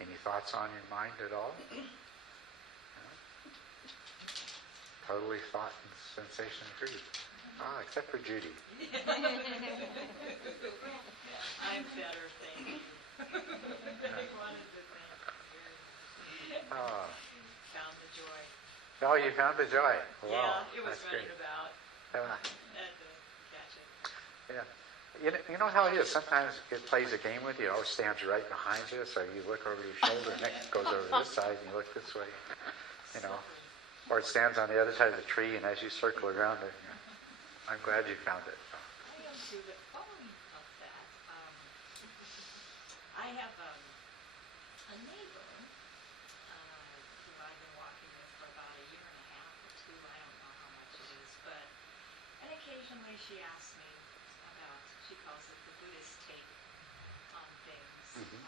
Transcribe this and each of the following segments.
Any thoughts on your mind at all? Totally thought and sensation free. Except for Judy. I'm better, thank you. I wanted to thank you. Found the joy. Oh, you found the joy. Wow, yeah, it was that's running great. about. Had to catch it. Yeah. You know how it is. Sometimes it plays a game with you. It always stands right behind you, so you look over your shoulder, and it goes over this side, and you look this way. You know, or it stands on the other side of the tree, and as you circle around it, I'm glad you found it. I am too, but following up that, I have a neighbor who I've been walking with for about a year and a half or two. I don't know how much it is, but and occasionally she asks me about, she calls it the Buddhist take on things. Mm-hmm.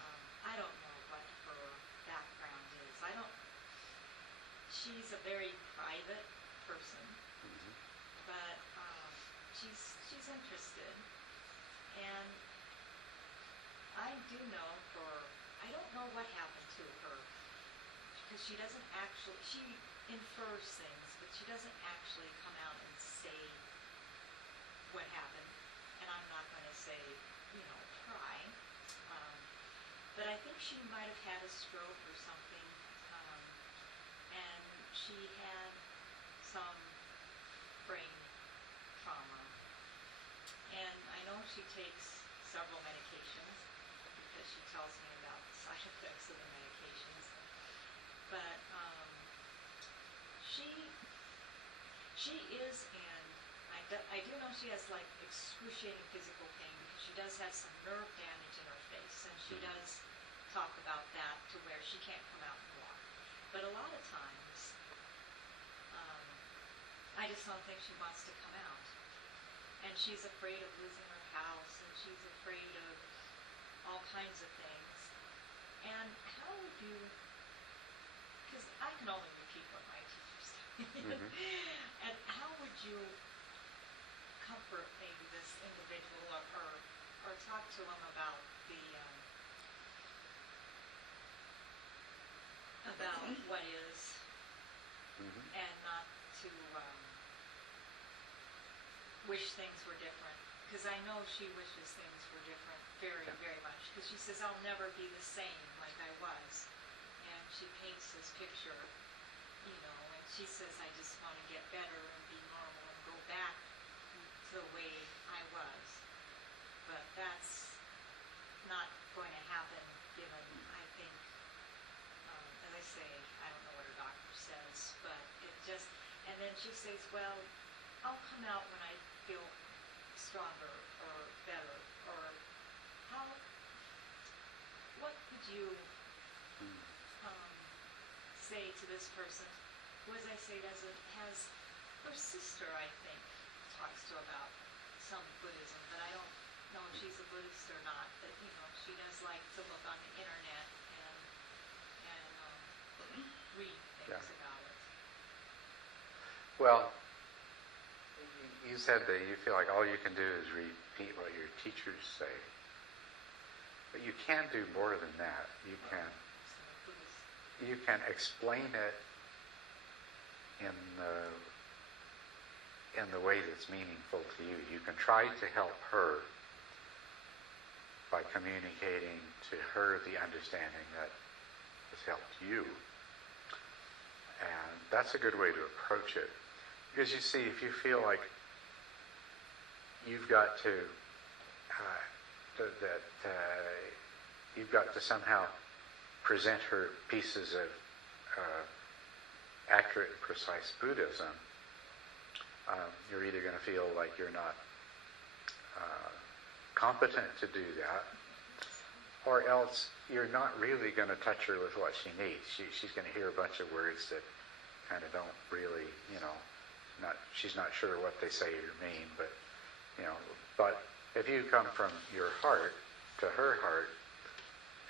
I don't know what her background is. She's a very private person, Mm-hmm. but she's interested, and I do know I don't know what happened to her, because she doesn't actually, she infers things, but she doesn't actually come out and say what happened, and I'm not going to say, try, but I think she might have had a stroke or something, and she had some brain trauma. And I know she takes several medications because she tells me about the side effects of the medications. But she is, and I do know she has like excruciating physical pain because she does have some nerve damage in her face, and she does talk about that to where she can't come out and walk. But a lot of times, I just don't think she wants to come out. And she's afraid of losing her house, and she's afraid of all kinds of things. And how would you, because I can only repeat what my teachers tell me, and how would you comfort maybe this individual or talk to him about about what is, and not to wish things were different, because I know she wishes things were different very, very much, because she says, I'll never be the same like I was, and she paints this picture, and she says, I just want to get better and be normal and go back to the way I was, but that's not going to happen given, I think, as I say, I don't know what her doctor says, but it just, and then she says, well, I'll come out when I feel stronger or better, or what could you say to this person who, as I say, has her sister, I think, talks to about some Buddhism, but I don't know if she's a Buddhist or not, but she does like to look on the internet and read things about it. Well, you said that you feel like all you can do is repeat what your teachers say. But you can do more than that. You can explain it in the way that's meaningful to you. You can try to help her by communicating to her the understanding that has helped you. And that's a good way to approach it. Because you see, if you feel like you've got to somehow present her pieces of accurate and precise Buddhism, you're either going to feel like you're not competent to do that, or else you're not really going to touch her with what she needs. She's going to hear a bunch of words that kind of don't really, she's not sure what they say or mean, but if you come from your heart to her heart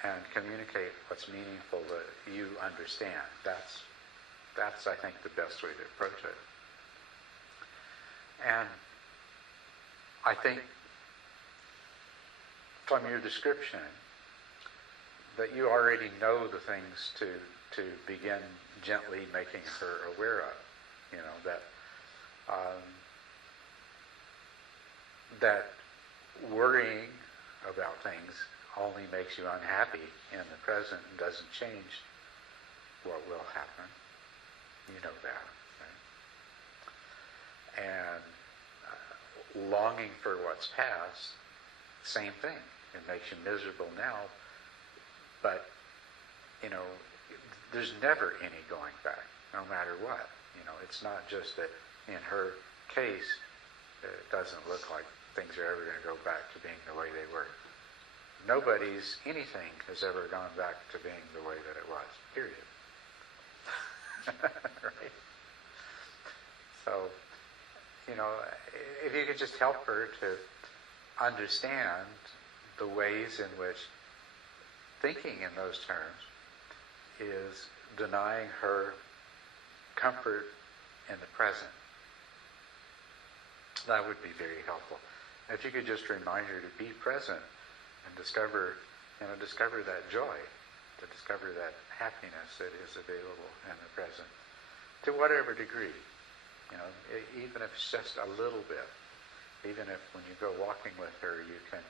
and communicate what's meaningful that you understand, that's I think the best way to approach it. And I think from your description, that you already know the things to begin gently making her aware of. That worrying about things only makes you unhappy in the present and doesn't change what will happen. You know that, right? And longing for what's past, same thing. It makes you miserable now, but, there's never any going back, no matter what. It's not just that in her case, it doesn't look like things are ever going to go back to being the way they were. Anything has ever gone back to being the way that it was, period. Right? So, if you could just help her to understand the ways in which thinking in those terms is denying her comfort in the present, that would be very helpful. If you could just remind her to be present and discover that joy, to discover that happiness that is available in the present, to whatever degree, even if it's just a little bit. Even if when you go walking with her, you can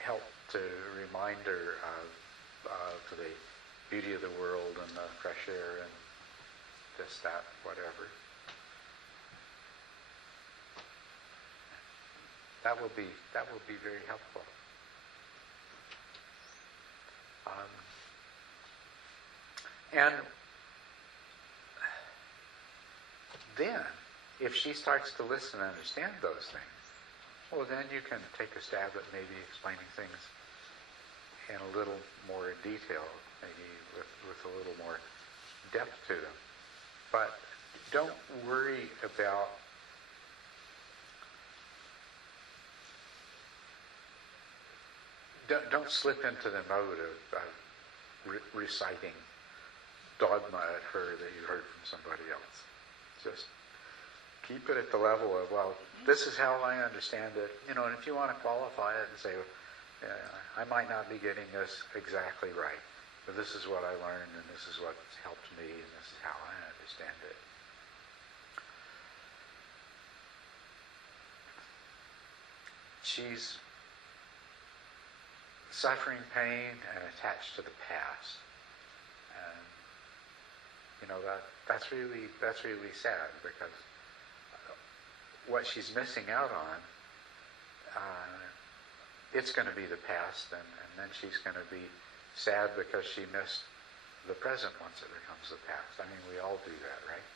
help to remind her of the beauty of the world and the fresh air and this, that, whatever. That will be very helpful. And then, if she starts to listen and understand those things, well, then you can take a stab at maybe explaining things in a little more detail, maybe with a little more depth to them. But don't worry about don't slip into the mode of reciting dogma at her that you heard from somebody else. Just keep it at the level of, well, this is how I understand it. And if you want to qualify it and say, I might not be getting this exactly right, but this is what I learned, and this is what's helped me, and this is how I understand it. She's suffering pain and attached to the past. And that's really sad, because what she's missing out on, it's going to be the past, and then she's going to be sad because she missed the present once it becomes the past. I mean, we all do that, right?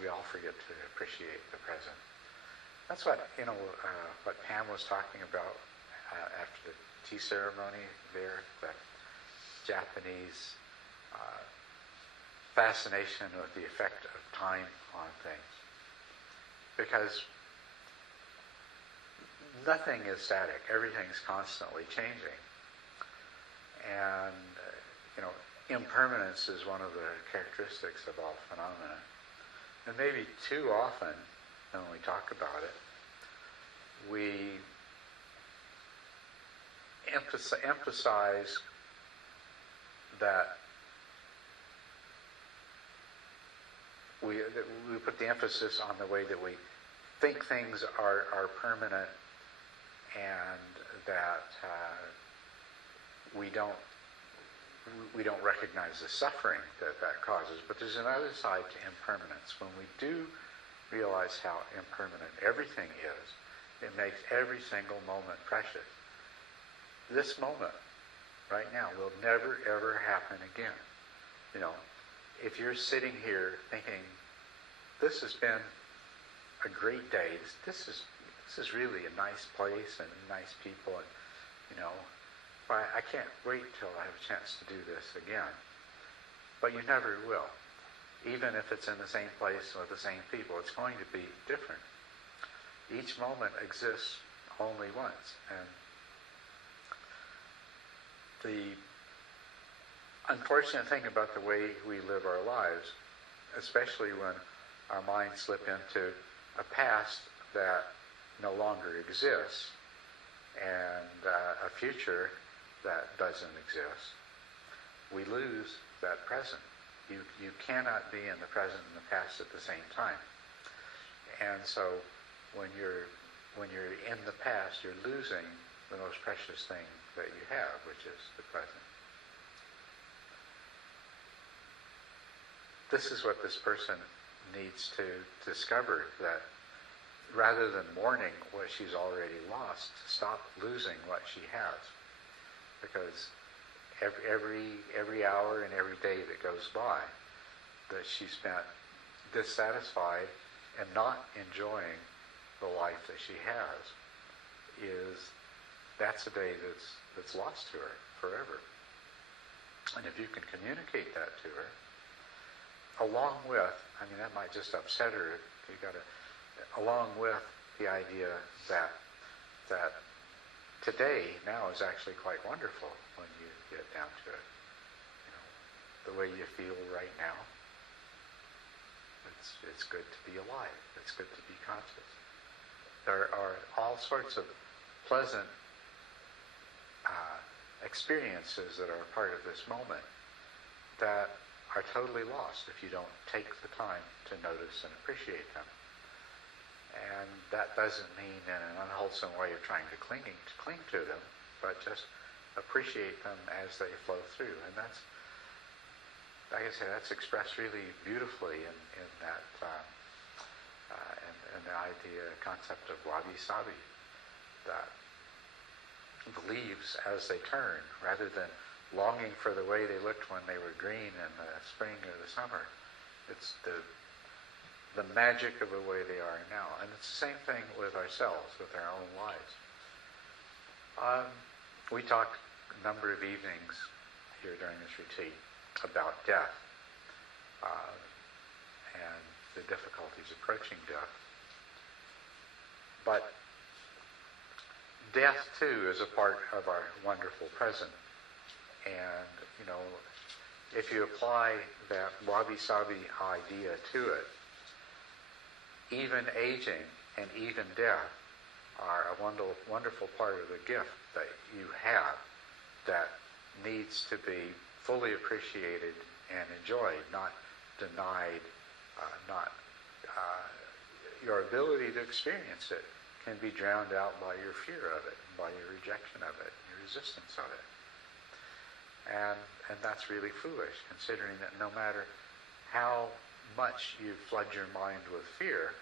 We all forget to appreciate the present. That's what Pam was talking about after the tea ceremony there, the Japanese fascination with the effect of time on things. Because nothing is static. Everything's constantly changing. And, impermanence is one of the characteristics of all phenomena. And maybe too often, when we talk about it, we emphasize that we put the emphasis on the way that we think things are permanent, and that we don't recognize the suffering that causes. But there's another side to impermanence. When we do realize how impermanent everything is, it makes every single moment precious. This moment, right now, will never, ever happen again. If you're sitting here thinking, this has been a great day, this is really a nice place and nice people, and I can't wait till I have a chance to do this again. But you never will. Even if it's in the same place with the same people, it's going to be different. Each moment exists only once. And the unfortunate thing about the way we live our lives, especially when our minds slip into a past that no longer exists, and a future that doesn't exist, we lose that present. You cannot be in the present and the past at the same time. And so when you're in the past, you're losing the most precious thing that you have, which is the present. This is what this person needs to discover, that rather than mourning what she's already lost, stop losing what she has. Because every hour and every day that goes by that she spent dissatisfied and not enjoying the life that she has, that's a day that's lost to her forever. And if you can communicate that to her, along with, that might just upset her, along with the idea that today now is actually quite wonderful when you get down to it. The way you feel right now, it's good to be alive. It's good to be conscious. There are all sorts of pleasant experiences that are a part of this moment that are totally lost if you don't take the time to notice and appreciate them. And that doesn't mean in an unwholesome way of trying to cling to them, but just appreciate them as they flow through. And that's, like I say, that's expressed really beautifully in that in the concept of wabi-sabi, that the leaves as they turn, rather than longing for the way they looked when they were green in the spring or the summer. It's the magic of the way they are now. And it's the same thing with ourselves, with our own lives. We talked a number of evenings here during this retreat about death and the difficulties approaching death. But death, too, is a part of our wonderful present. And, if you apply that wabi-sabi idea to it, even aging and even death are a wonderful part of the gift that you have that needs to be fully appreciated and enjoyed, not denied, your ability to experience it can be drowned out by your fear of it, by your rejection of it, your resistance of it. And that's really foolish, considering that no matter how much you flood your mind with fear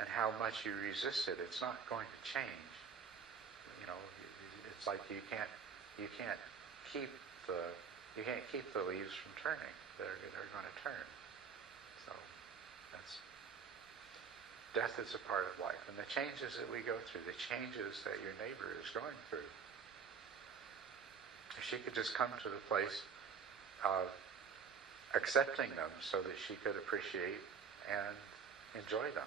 and how much you resist it, it's not going to change. It's like you can't keep the leaves from turning. They're going to turn. So death is a part of life, and the changes that we go through, the changes that your neighbor is going through. If she could just come to the place of accepting them so that she could appreciate and enjoy them.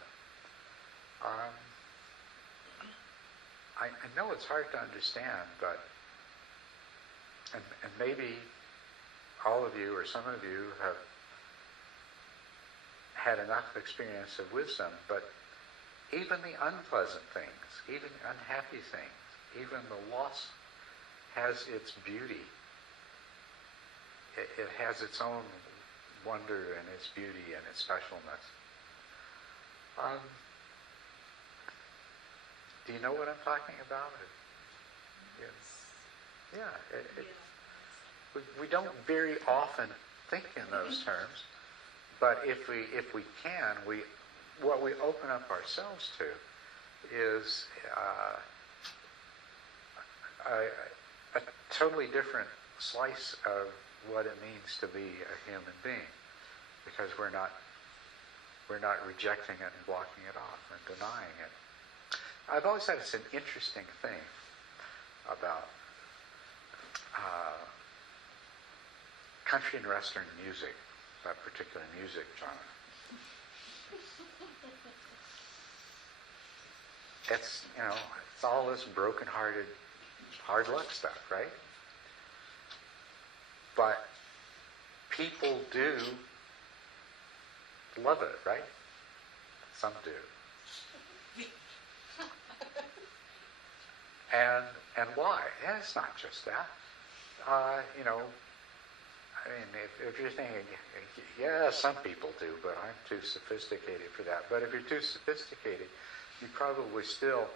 I know it's hard to understand, but and maybe all of you or some of you have had enough experience of wisdom, but even the unpleasant things, even the unhappy things, even the loss has its beauty. It has its own wonder and its beauty and its specialness. Do you know what I'm talking about? We don't very often think in those terms, but if we can, what we open up ourselves to is a totally different slice of what it means to be a human being, because we're not rejecting it and blocking it off and denying it. I've always said it's an interesting thing about country and Western music, that particular music genre. It's all this broken-hearted, hard luck stuff, right? But people do love it, right? Some do. And why? Yeah, it's not just that. You know, I mean, if you're thinking, yeah, some people do, but I'm too sophisticated for that. But if you're too sophisticated, you probably still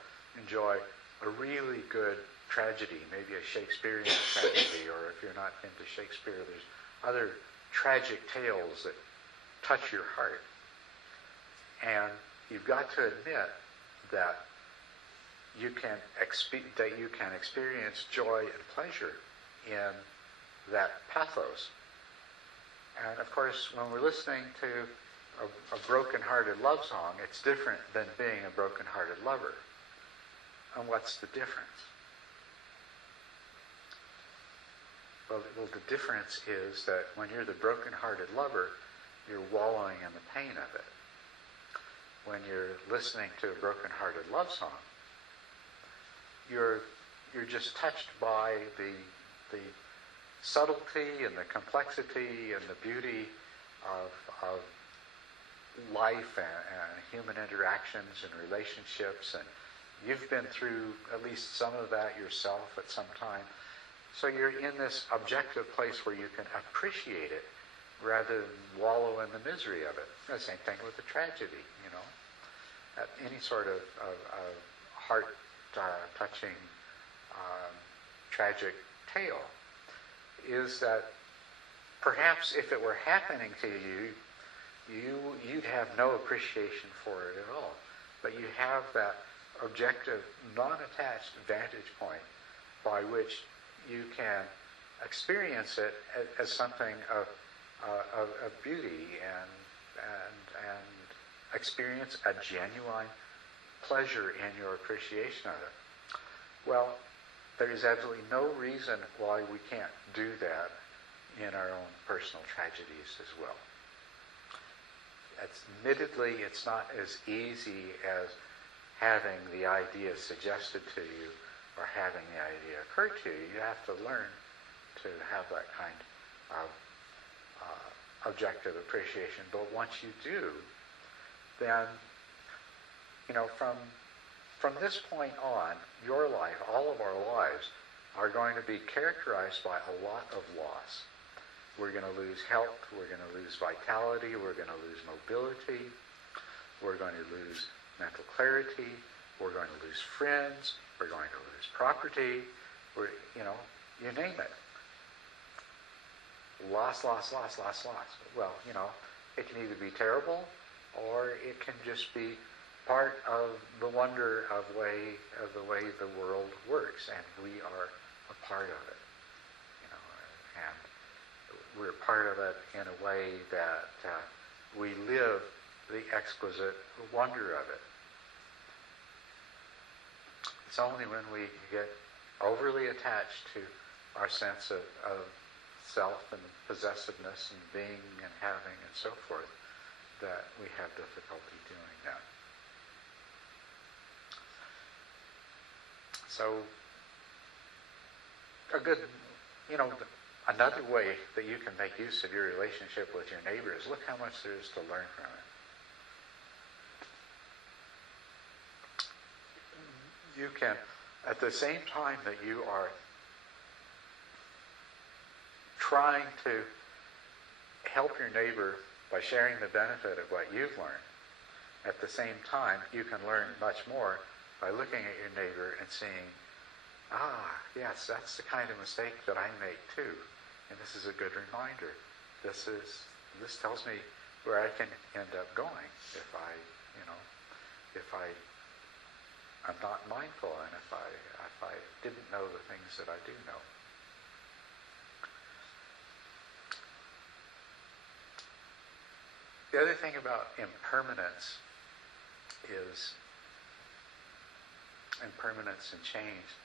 enjoy a really good tragedy, maybe a Shakespearean tragedy, or if you're not into Shakespeare, there's other tragic tales that touch your heart. And you've got to admit that you can experience joy and pleasure in that pathos. And of course, when we're listening to a broken-hearted love song, it's different than being a broken-hearted lover. And what's the difference? Well, the difference is that when you're the broken-hearted lover, you're wallowing in the pain of it. When you're listening to a broken-hearted love song, you're just touched by the subtlety and the complexity and the beauty of life and human interactions and relationships, and you've been through at least some of that yourself at some time. So you're in this objective place where you can appreciate it rather than wallow in the misery of it. The same thing with the tragedy, you know. Any sort of heart-touching, tragic tale is that perhaps if it were happening to you'd have no appreciation for it at all. But you have that objective, non-attached vantage point by which you can experience it as something of beauty and experience a genuine pleasure in your appreciation of it. Well, there is absolutely no reason why we can't do that in our own personal tragedies as well. Admittedly, it's not as easy as having the idea suggested to you or having the idea occur to you. You have to learn to have that kind of objective appreciation. But once you do, then, you know, from this point on, your life, all of our lives, are going to be characterized by a lot of loss. We're going to lose health, we're going to lose vitality, we're going to lose mobility, we're going to lose mental clarity, we're going to lose friends, we're going to lose property, you name it. Loss, loss, loss, loss, loss. Well, you know, it can either be terrible or it can just be part of the wonder of the way the world works, and we are a part of it. You know, and we're part of it in a way that we live the exquisite wonder of it. It's only when we get overly attached to our sense of self and possessiveness and being and having and so forth that we have difficulty doing that. So, another way that you can make use of your relationship with your neighbor is look how much there is to learn from it. You can, at the same time that you are trying to help your neighbor by sharing the benefit of what you've learned, at the same time you can learn much more by looking at your neighbor and seeing, yes, that's the kind of mistake that I make too. And this is a good reminder. This tells me where I can end up going if I'm not mindful and if I didn't know the things that I do know. The other thing about impermanence is impermanence and change.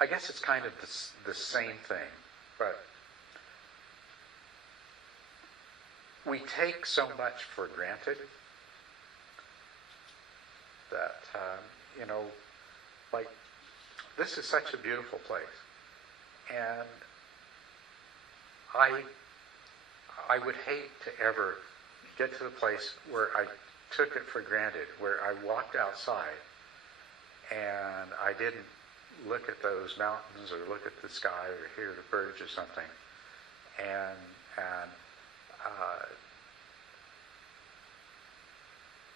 I guess it's kind of the same thing, but we take so much for granted that, like, this is such a beautiful place. And I would hate to ever get to the place where I took it for granted, where I walked outside didn't look at those mountains or look at the sky or hear the birds or something, and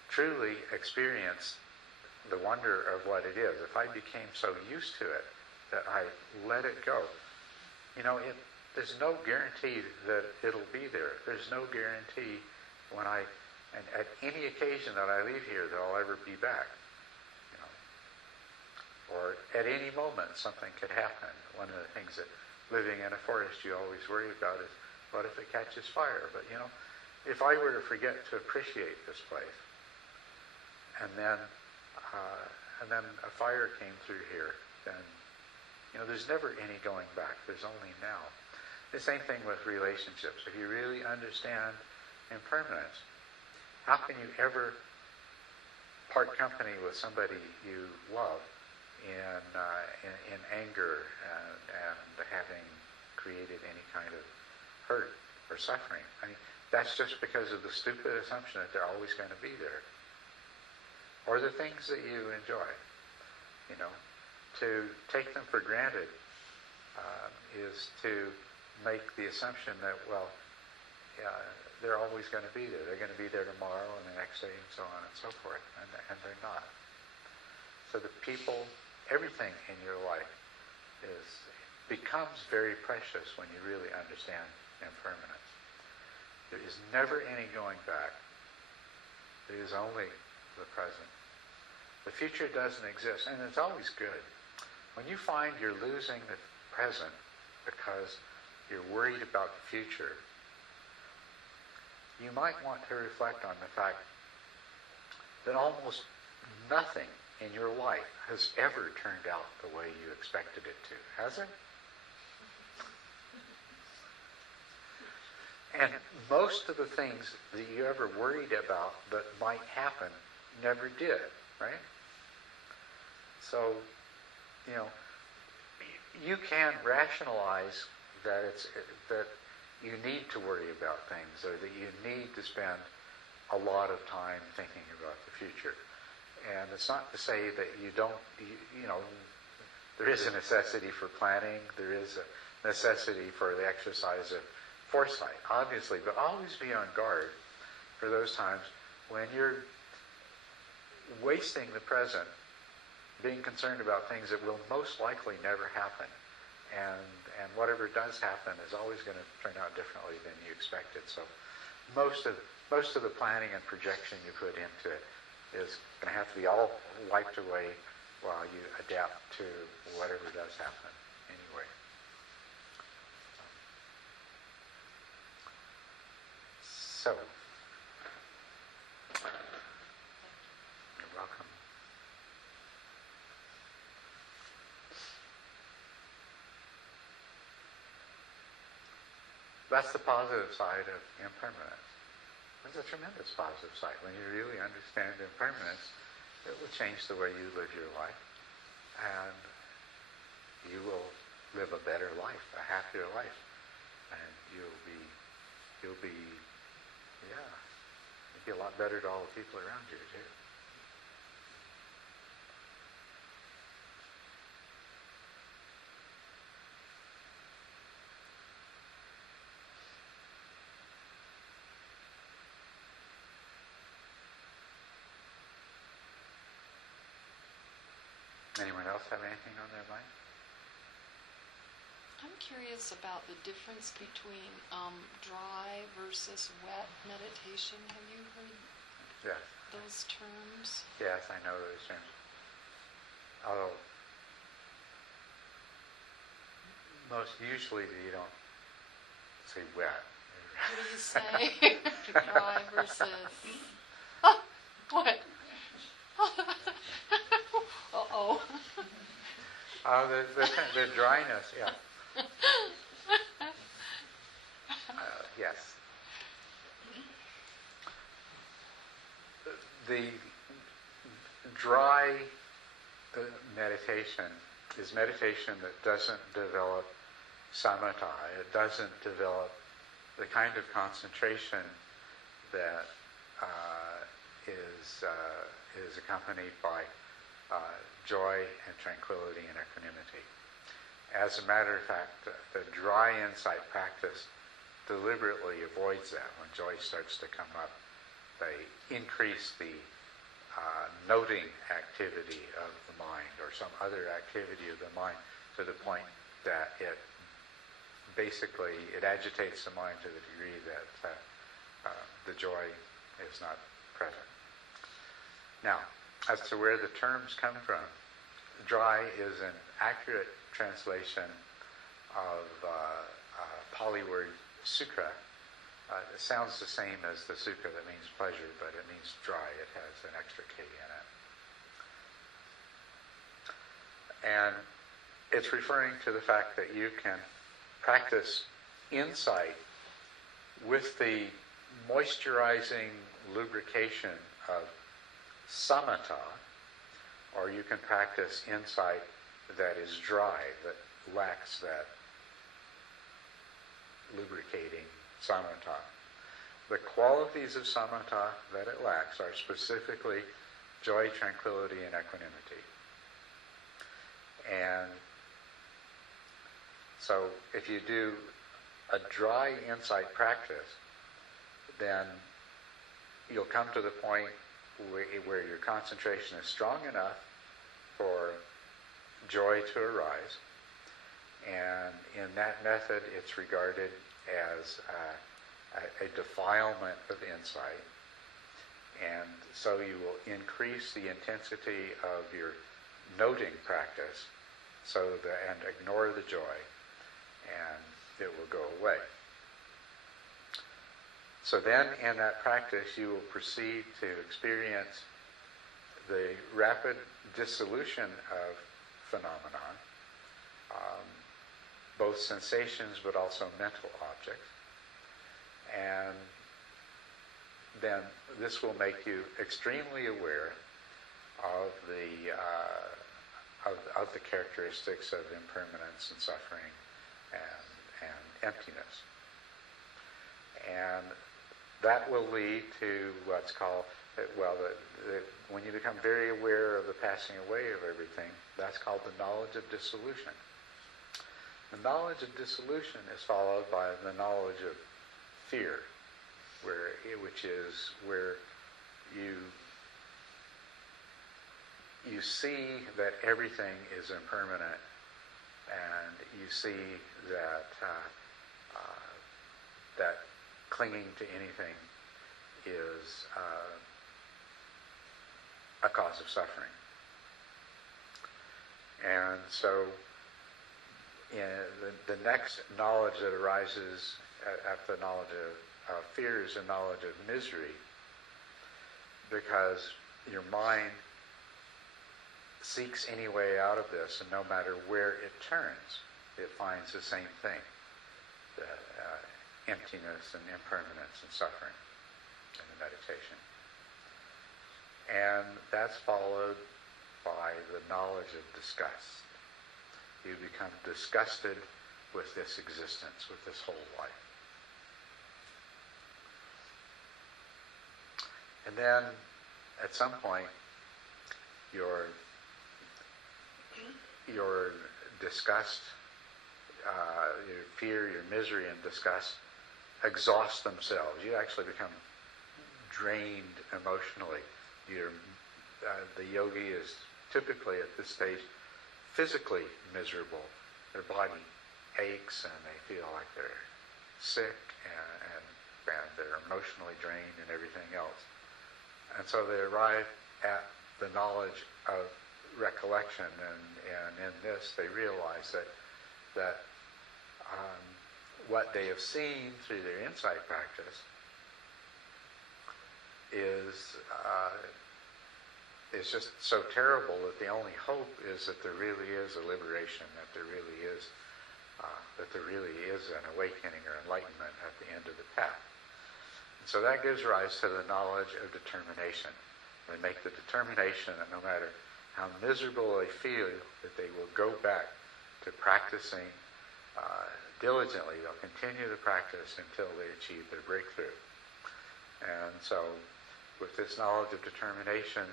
truly experience the wonder of what it is. If I became so used to it that I let it go, there's no guarantee that it'll be there. There's no guarantee and at any occasion that I leave here that I'll ever be back. Or at any moment something could happen. One of the things that living in a forest you always worry about is, what if it catches fire? But if I were to forget to appreciate this place, and then a fire came through here, then there's never any going back. There's only now. The same thing with relationships. If you really understand impermanence, how can you ever part company with somebody you love in anger and having created any kind of hurt or suffering? I mean, that's just because of the stupid assumption that they're always going to be there. Or the things that you enjoy. To take them for granted is to make the assumption that, they're always going to be there. They're going to be there tomorrow and the next day and so on and so forth. And they're not. So the people, everything in your life becomes very precious when you really understand impermanence. There is never any going back. There is only the present. The future doesn't exist, and it's always good. When you find you're losing the present because you're worried about the future, you might want to reflect on the fact that almost nothing in your life has ever turned out the way you expected it to, has it? And most of the things that you ever worried about that might happen never did, right? So, you can rationalize that you need to worry about things, or that you need to spend a lot of time thinking about the future. And it's not to say that you don't, there is a necessity for planning, there is a necessity for the exercise of foresight, obviously, but always be on guard for those times when you're wasting the present, being concerned about things that will most likely never happen. And whatever does happen is always going to turn out differently than you expected. So most of the planning and projection you put into it is going to have to be all wiped away while you adapt to whatever does happen anyway. So, you're welcome. That's the positive side of impermanence. There's a tremendous positive side. When you really understand impermanence, it will change the way you live your life. And you will live a better life, a happier life. And you'll be a lot better to all the people around you, too. Anyone else have anything on their mind? I'm curious about the difference between dry versus wet meditation. Have you heard those terms? Yes, I know those terms. Although, most usually you don't say wet. What do you say? Dry versus... what? Uh-oh. The dryness, yeah. Yes. The dry meditation is meditation that doesn't develop samatha. It doesn't develop the kind of concentration that is accompanied by joy and tranquility and equanimity. As a matter of fact, the dry insight practice deliberately avoids that. When joy starts to come up, they increase the noting activity of the mind or some other activity of the mind to the point that it agitates the mind to the degree that the joy is not present. Now, as to where the terms come from, dry is an accurate translation of Pali word sukha. It sounds the same as the sukha that means pleasure, but it means dry. It has an extra K in it. And it's referring to the fact that you can practice insight with the moisturizing lubrication of samatha, or you can practice insight that is dry, that lacks that lubricating samatha. The qualities of samatha that it lacks are specifically joy, tranquility, and equanimity. And so if you do a dry insight practice, then you'll come to the point where your concentration is strong enough for joy to arise. And in that method, it's regarded as a defilement of insight. And so you will increase the intensity of your noting practice and ignore the joy, and it will go away. So then in that practice, you will proceed to experience the rapid dissolution of phenomenon, both sensations but also mental objects. And then this will make you extremely aware of the characteristics of impermanence and suffering and emptiness. And that will lead to what's called, when you become very aware of the passing away of everything, that's called the knowledge of dissolution. The knowledge of dissolution is followed by the knowledge of fear, which is where you see that everything is impermanent, and you see that that clinging to anything is a cause of suffering. And so the next knowledge that arises after the knowledge of fear is a knowledge of misery, because your mind seeks any way out of this, and no matter where it turns, it finds the same thing, the emptiness and impermanence and suffering in the meditation. And that's followed by the knowledge of disgust. You become disgusted with this existence, with this whole life. And then, at some point, your disgust, your fear, your misery and disgust exhaust themselves. You actually become drained emotionally. The yogi is typically at this stage physically miserable. Their body aches and they feel like they're sick and they're emotionally drained and everything else. And so they arrive at the knowledge of recollection, and in this they realize that what they have seen through their insight practice is just so terrible that the only hope is that there really is a liberation, that there really is an awakening or enlightenment at the end of the path. And so that gives rise to the knowledge of determination. They make the determination that no matter how miserable they feel, that they will go back to practicing diligently. They'll continue the practice until they achieve their breakthrough. And so with this knowledge of determination,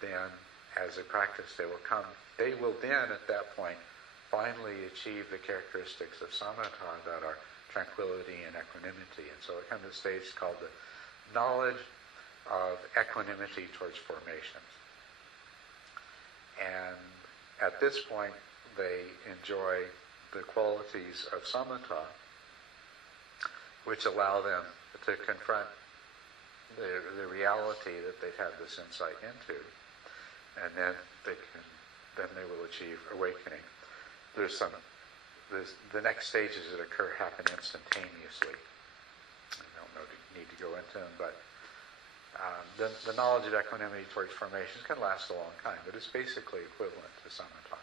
then as they practice, they will then at that point finally achieve the characteristics of samatha that are tranquility and equanimity. And so it comes to a stage called the knowledge of equanimity towards formations. And at this point, they enjoy the qualities of samatha, which allow them to confront the reality that they've had this insight into, and then they will achieve awakening. The next stages that occur happen instantaneously. I don't need to go into them, but the knowledge of equanimity towards formations can last a long time, but it's basically equivalent to samatha.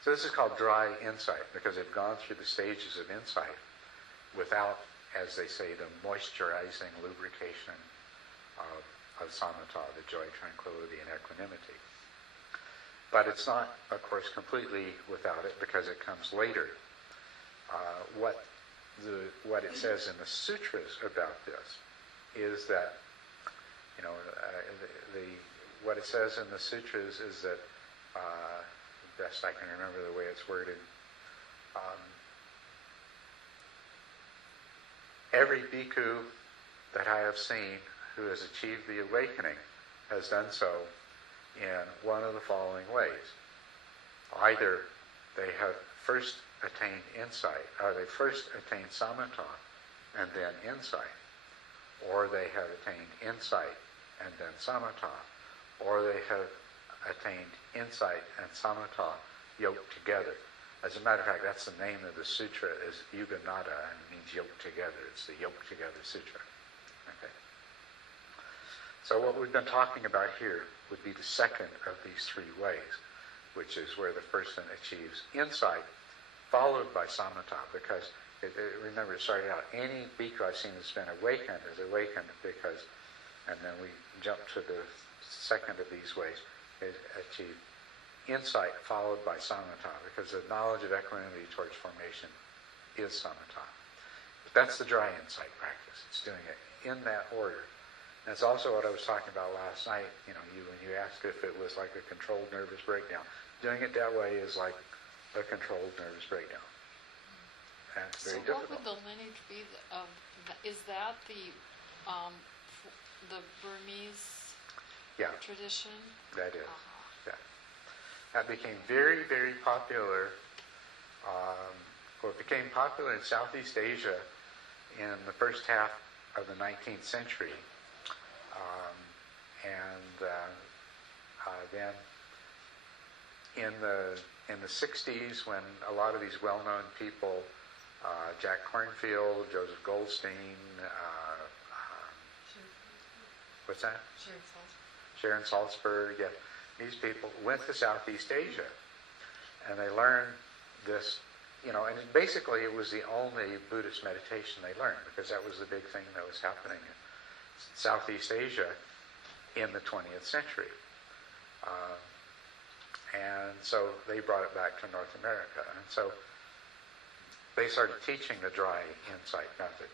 So this is called dry insight, because they've gone through the stages of insight without, as they say, the moisturizing lubrication of samatha, the joy, tranquility, and equanimity. But it's not, of course, completely without it, because it comes later. What it says in the sutras about this is that, what it says in the sutras is that, best I can remember the way it's worded, every bhikkhu that I have seen who has achieved the awakening has done so in one of the following ways. Either they have first attained insight, or they first attained samatha and then insight, or they have attained insight and then samatha, or they have attained insight and samatha yoked together. As a matter of fact, that's the name of the sutra, is Yuganada, and it means yoked together. It's the yoked together sutra. Okay. So what we've been talking about here would be the second of these three ways, which is where the person achieves insight, followed by samatha, because remember, it started out, any bhikkhu I've seen that's been awakened is awakened because, and then we jump to the second of these ways, is achieve insight followed by samatha, because the knowledge of equanimity towards formation is samatha. But that's the dry insight practice. It's doing it in that order. And it's also what I was talking about last night, when you asked if it was like a controlled nervous breakdown. Doing it that way is like a controlled nervous breakdown. And it's very difficult. So what would the lineage be of, is that the Burmese tradition? That is. Yeah. That became very, very popular. It became popular in Southeast Asia in the first half of the 19th century. Then in the 60s, when a lot of these well-known people, Jack Kornfield, Joseph Goldstein, what's that? Sharon Salzberg, yeah. These people went to Southeast Asia, and they learned this, and basically it was the only Buddhist meditation they learned, because that was the big thing that was happening in Southeast Asia in the 20th century. And so they brought it back to North America. And so they started teaching the dry insight method.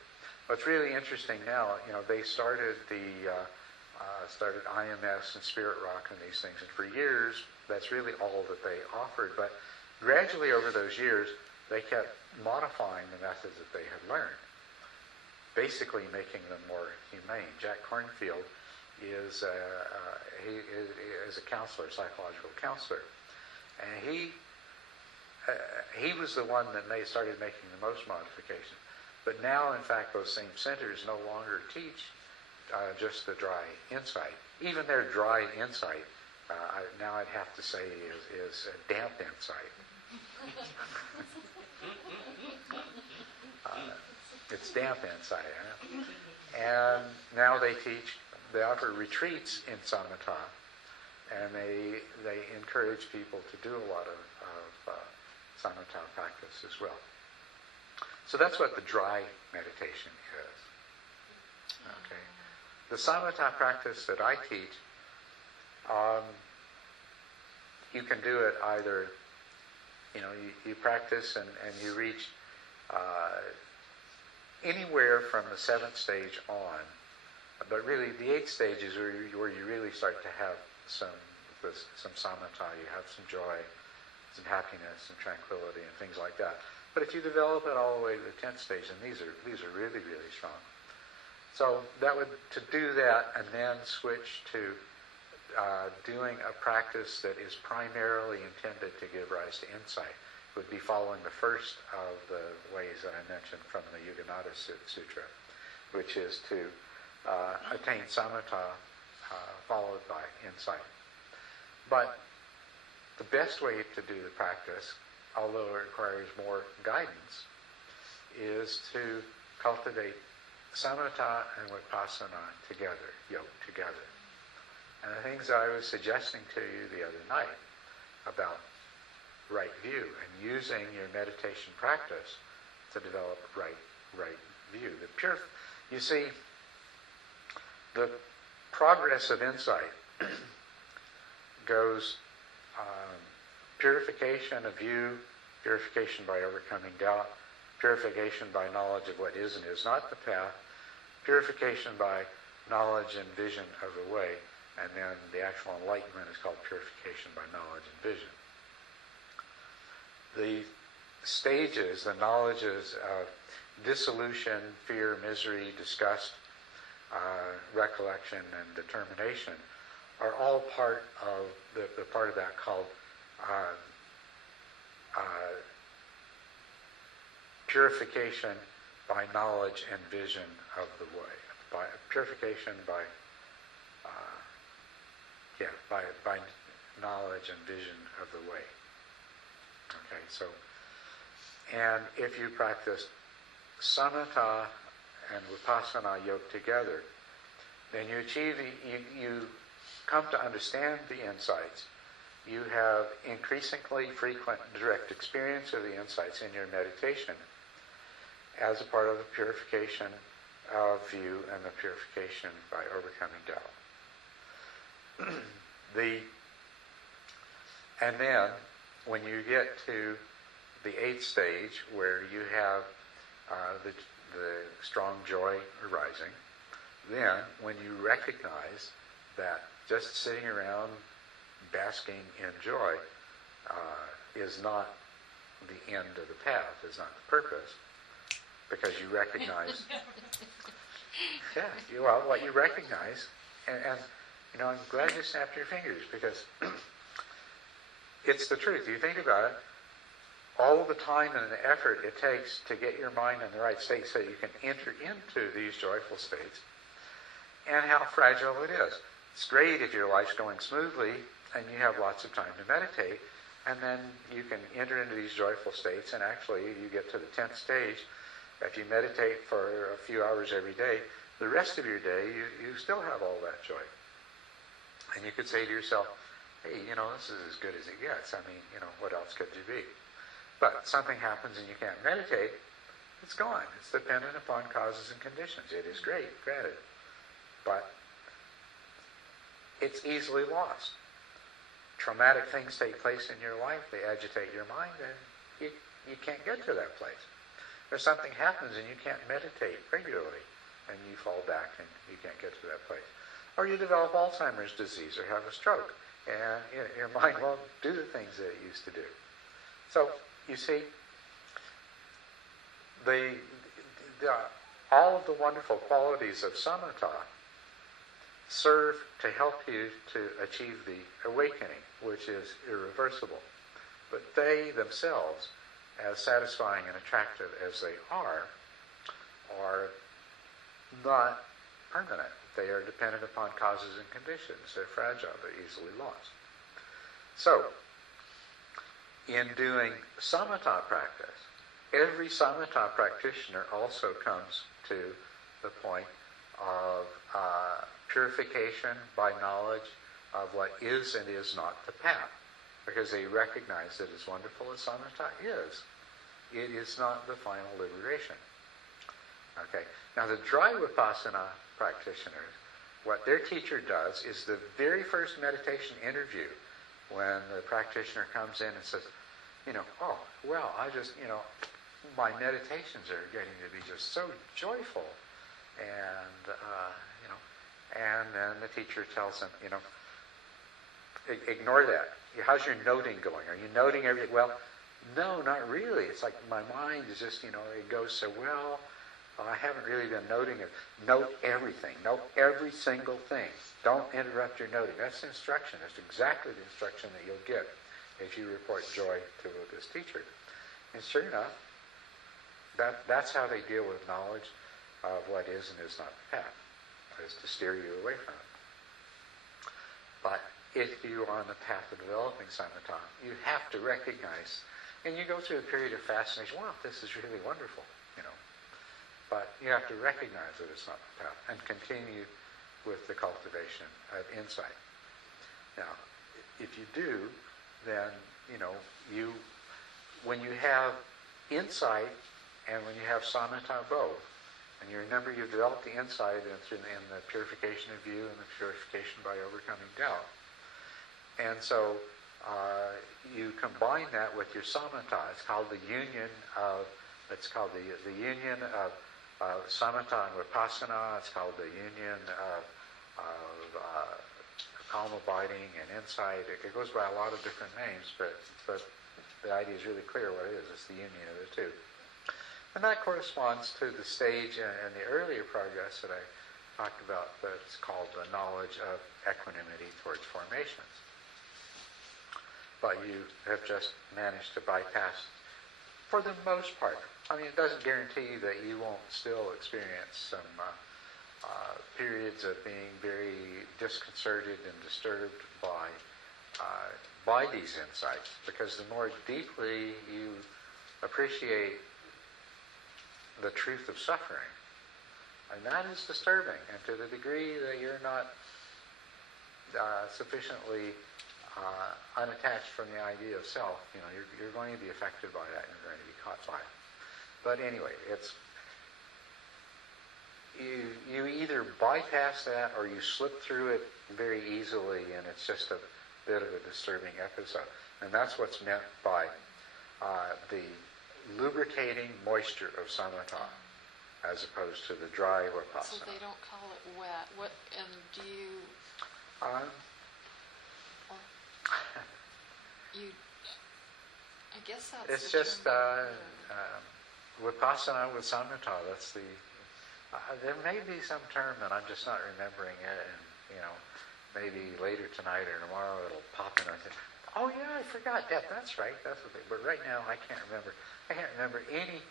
What's really interesting now, they started started IMS and Spirit Rock and these things, and for years that's really all that they offered. But gradually over those years, they kept modifying the methods that they had learned, basically making them more humane. Jack Kornfield is a counselor, psychological counselor, and he was the one that started making the most modifications. But now, in fact, those same centers no longer teach just the dry insight. Even their dry insight, now I'd have to say, is a damp insight. It's damp insight. And now they offer retreats in samatha, and they encourage people to do a lot of samatha practice as well. So that's what the dry meditation is. Okay. The samatha practice that I teach, you can do it either, you practice and you reach anywhere from the 7th stage on, but really the 8th stage is where you really start to have some samatha, you have some joy, some happiness, some tranquility, and things like that. But if you develop it all the way to the 10th stage, then these are really, really strong. So to do that and then switch to doing a practice that is primarily intended to give rise to insight would be following the first of the ways that I mentioned from the Culadasa Sutra, which is to attain samatha followed by insight. But the best way to do the practice, although it requires more guidance, is to cultivate samatha and vipassana together, yoked together. And the things that I was suggesting to you the other night about right view and using your meditation practice to develop right view. You see, the progress of insight goes purification of view, purification by overcoming doubt, purification by knowledge of what is and is not the path, purification by knowledge and vision of the way, and then the actual enlightenment is called purification by knowledge and vision. The stages, the knowledges of dissolution, fear, misery, disgust, recollection, and determination are all part of the part of that called purification by knowledge and vision of the way. By purification by knowledge and vision of the way. Okay, so, and if you practice samatha and vipassana yoked together, then you come to understand the insights. You have increasingly frequent direct experience of the insights in your meditation as a part of the purification of view and the purification by overcoming doubt. And then, when you get to the 8th stage, where you have the strong joy arising, then when you recognize that just sitting around basking in joy is not the end of the path, is not the purpose, because you recognize, what you recognize, and I'm glad you snapped your fingers, because it's the truth. You think about it, all the time and the effort it takes to get your mind in the right state so you can enter into these joyful states, and how fragile it is. It's great if your life's going smoothly and you have lots of time to meditate, and then you can enter into these joyful states, and actually you get to the 10th stage. If you meditate for a few hours every day, the rest of your day you still have all that joy. And you could say to yourself, hey, this is as good as it gets. I mean, what else could you be? But something happens and you can't meditate, it's gone. It's dependent upon causes and conditions. It is great, granted. But it's easily lost. Traumatic things take place in your life, they agitate your mind, and you can't get to that place. Or something happens and you can't meditate regularly, and you fall back and you can't get to that place. Or you develop Alzheimer's disease or have a stroke, and your mind won't do the things that it used to do. So, you see, all of the wonderful qualities of samatha serve to help you to achieve the awakening, which is irreversible. But they themselves, as satisfying and attractive as they are not permanent. They are dependent upon causes and conditions. They're fragile. They're easily lost. So, in doing samatha practice, every samatha practitioner also comes to the point of purification by knowledge of what is and is not the path, because they recognize that as wonderful as samatha is, it is not the final liberation. Okay. Now the dry vipassana practitioners, what their teacher does is the very first meditation interview, when the practitioner comes in and says, my meditations are getting to be just so joyful, and and then the teacher tells them, ignore that. How's your noting going? Are you noting everything? Well, no, not really. It's like my mind is just, it goes so well. I haven't really been noting it. Note everything. Note every single thing. Don't interrupt your noting. That's the instruction. That's exactly the instruction that you'll get if you report joy to this teacher. And sure enough, that's how they deal with knowledge of what is and is not the path, is to steer you away from it. But if you are on the path of developing samatha, you have to recognize, and you go through a period of fascination, wow, this is really wonderful, But you have to recognize that it's not the path and continue with the cultivation of insight. Now, if you do, then, when you have insight and when you have samatha both, and you remember you've developed the insight in the purification of view and the purification by overcoming doubt. And so you combine that with your samatha. It's called the union of samatha and vipassana. It's called the union of calm abiding and insight. It goes by a lot of different names, but the idea is really clear what it is. It's the union of the two. And that corresponds to the stage in the earlier progress that I talked about that's called the knowledge of equanimity towards formations. But you have just managed to bypass, for the most part. I mean, it doesn't guarantee that you won't still experience some periods of being very disconcerted and disturbed by these insights, because the more deeply you appreciate the truth of suffering, and that is disturbing, and to the degree that you're not sufficiently unattached from the idea of self, you're going to be affected by that, and you're going to be caught by it. But anyway, you either bypass that or you slip through it very easily, and it's just a bit of a disturbing episode. And that's what's meant by the lubricating moisture of samatha, as opposed to the dry vipassana. So they don't call it wet. What? And do you? I guess that's. It's just vipassana with samatha. That's the. There may be some term, and I'm just not remembering it. And maybe later tonight or tomorrow it'll pop in. I think, oh yeah, I forgot that. That's right. That's the thing. But right now I can't remember. I can't remember any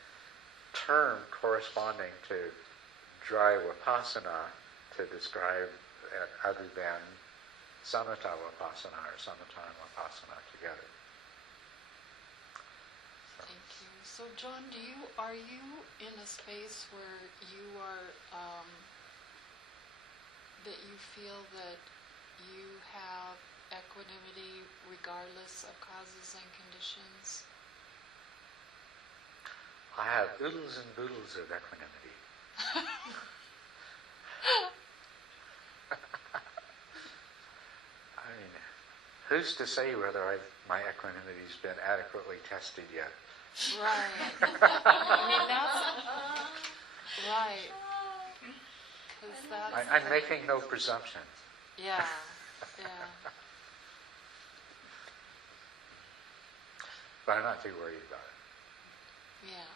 term corresponding to dry vipassana to describe other than samatha vipassana or samatha and vipassana together. Thank you. So John, are you in a space where you are that you feel that you have equanimity regardless of causes and conditions? I have oodles and boodles of equanimity. I mean, who's to say whether my equanimity's been adequately tested yet? Right. I mean, that's right. 'Cause that's I'm making no presumption. Yeah. But I'm not too worried about it. Yeah.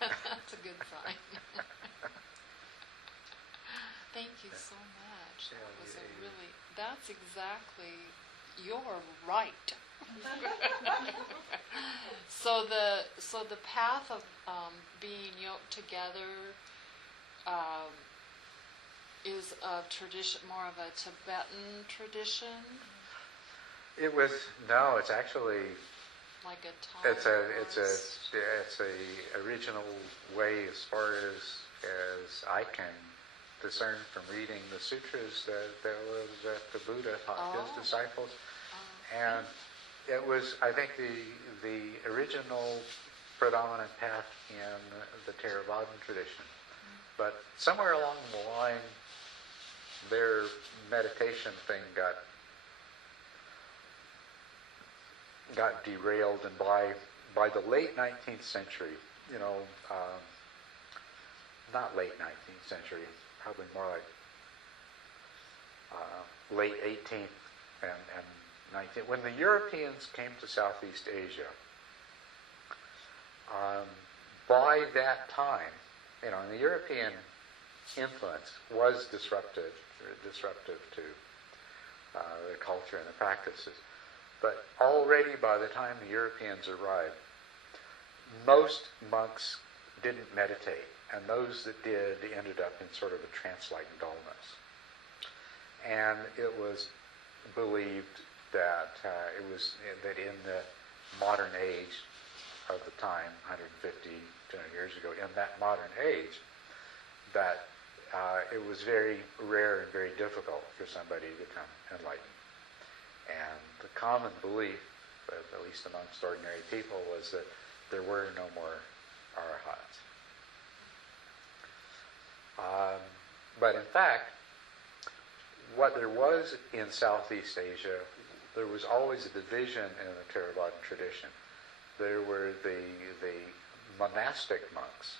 That's a good sign. Thank you so much. That's exactly, you're right. So the path of being yoked together is a tradition, more of a Tibetan tradition. It's actually like a Thai. It's a original way, as far as I can discern from reading the sutras that the Buddha taught his disciples, and it was, I think, the original predominant path in the Theravadan tradition. But somewhere along the line, their meditation thing got derailed, and by the late 19th century, not late 19th century, probably more like late 18th, and 19. When the Europeans came to Southeast Asia, by that time, the European influence was disruptive to the culture and the practices. But already by the time the Europeans arrived, most monks didn't meditate, and those that did ended up in sort of a trance-like dullness. And it was believed that that in the modern age of the time, 150, 200 years ago, in that modern age, that it was very rare and very difficult for somebody to become enlightened. And the common belief, at least amongst ordinary people, was that there were no more arahats. But in fact, what there was in Southeast Asia, there was always a division in the Theravadan tradition. There were the monastic monks,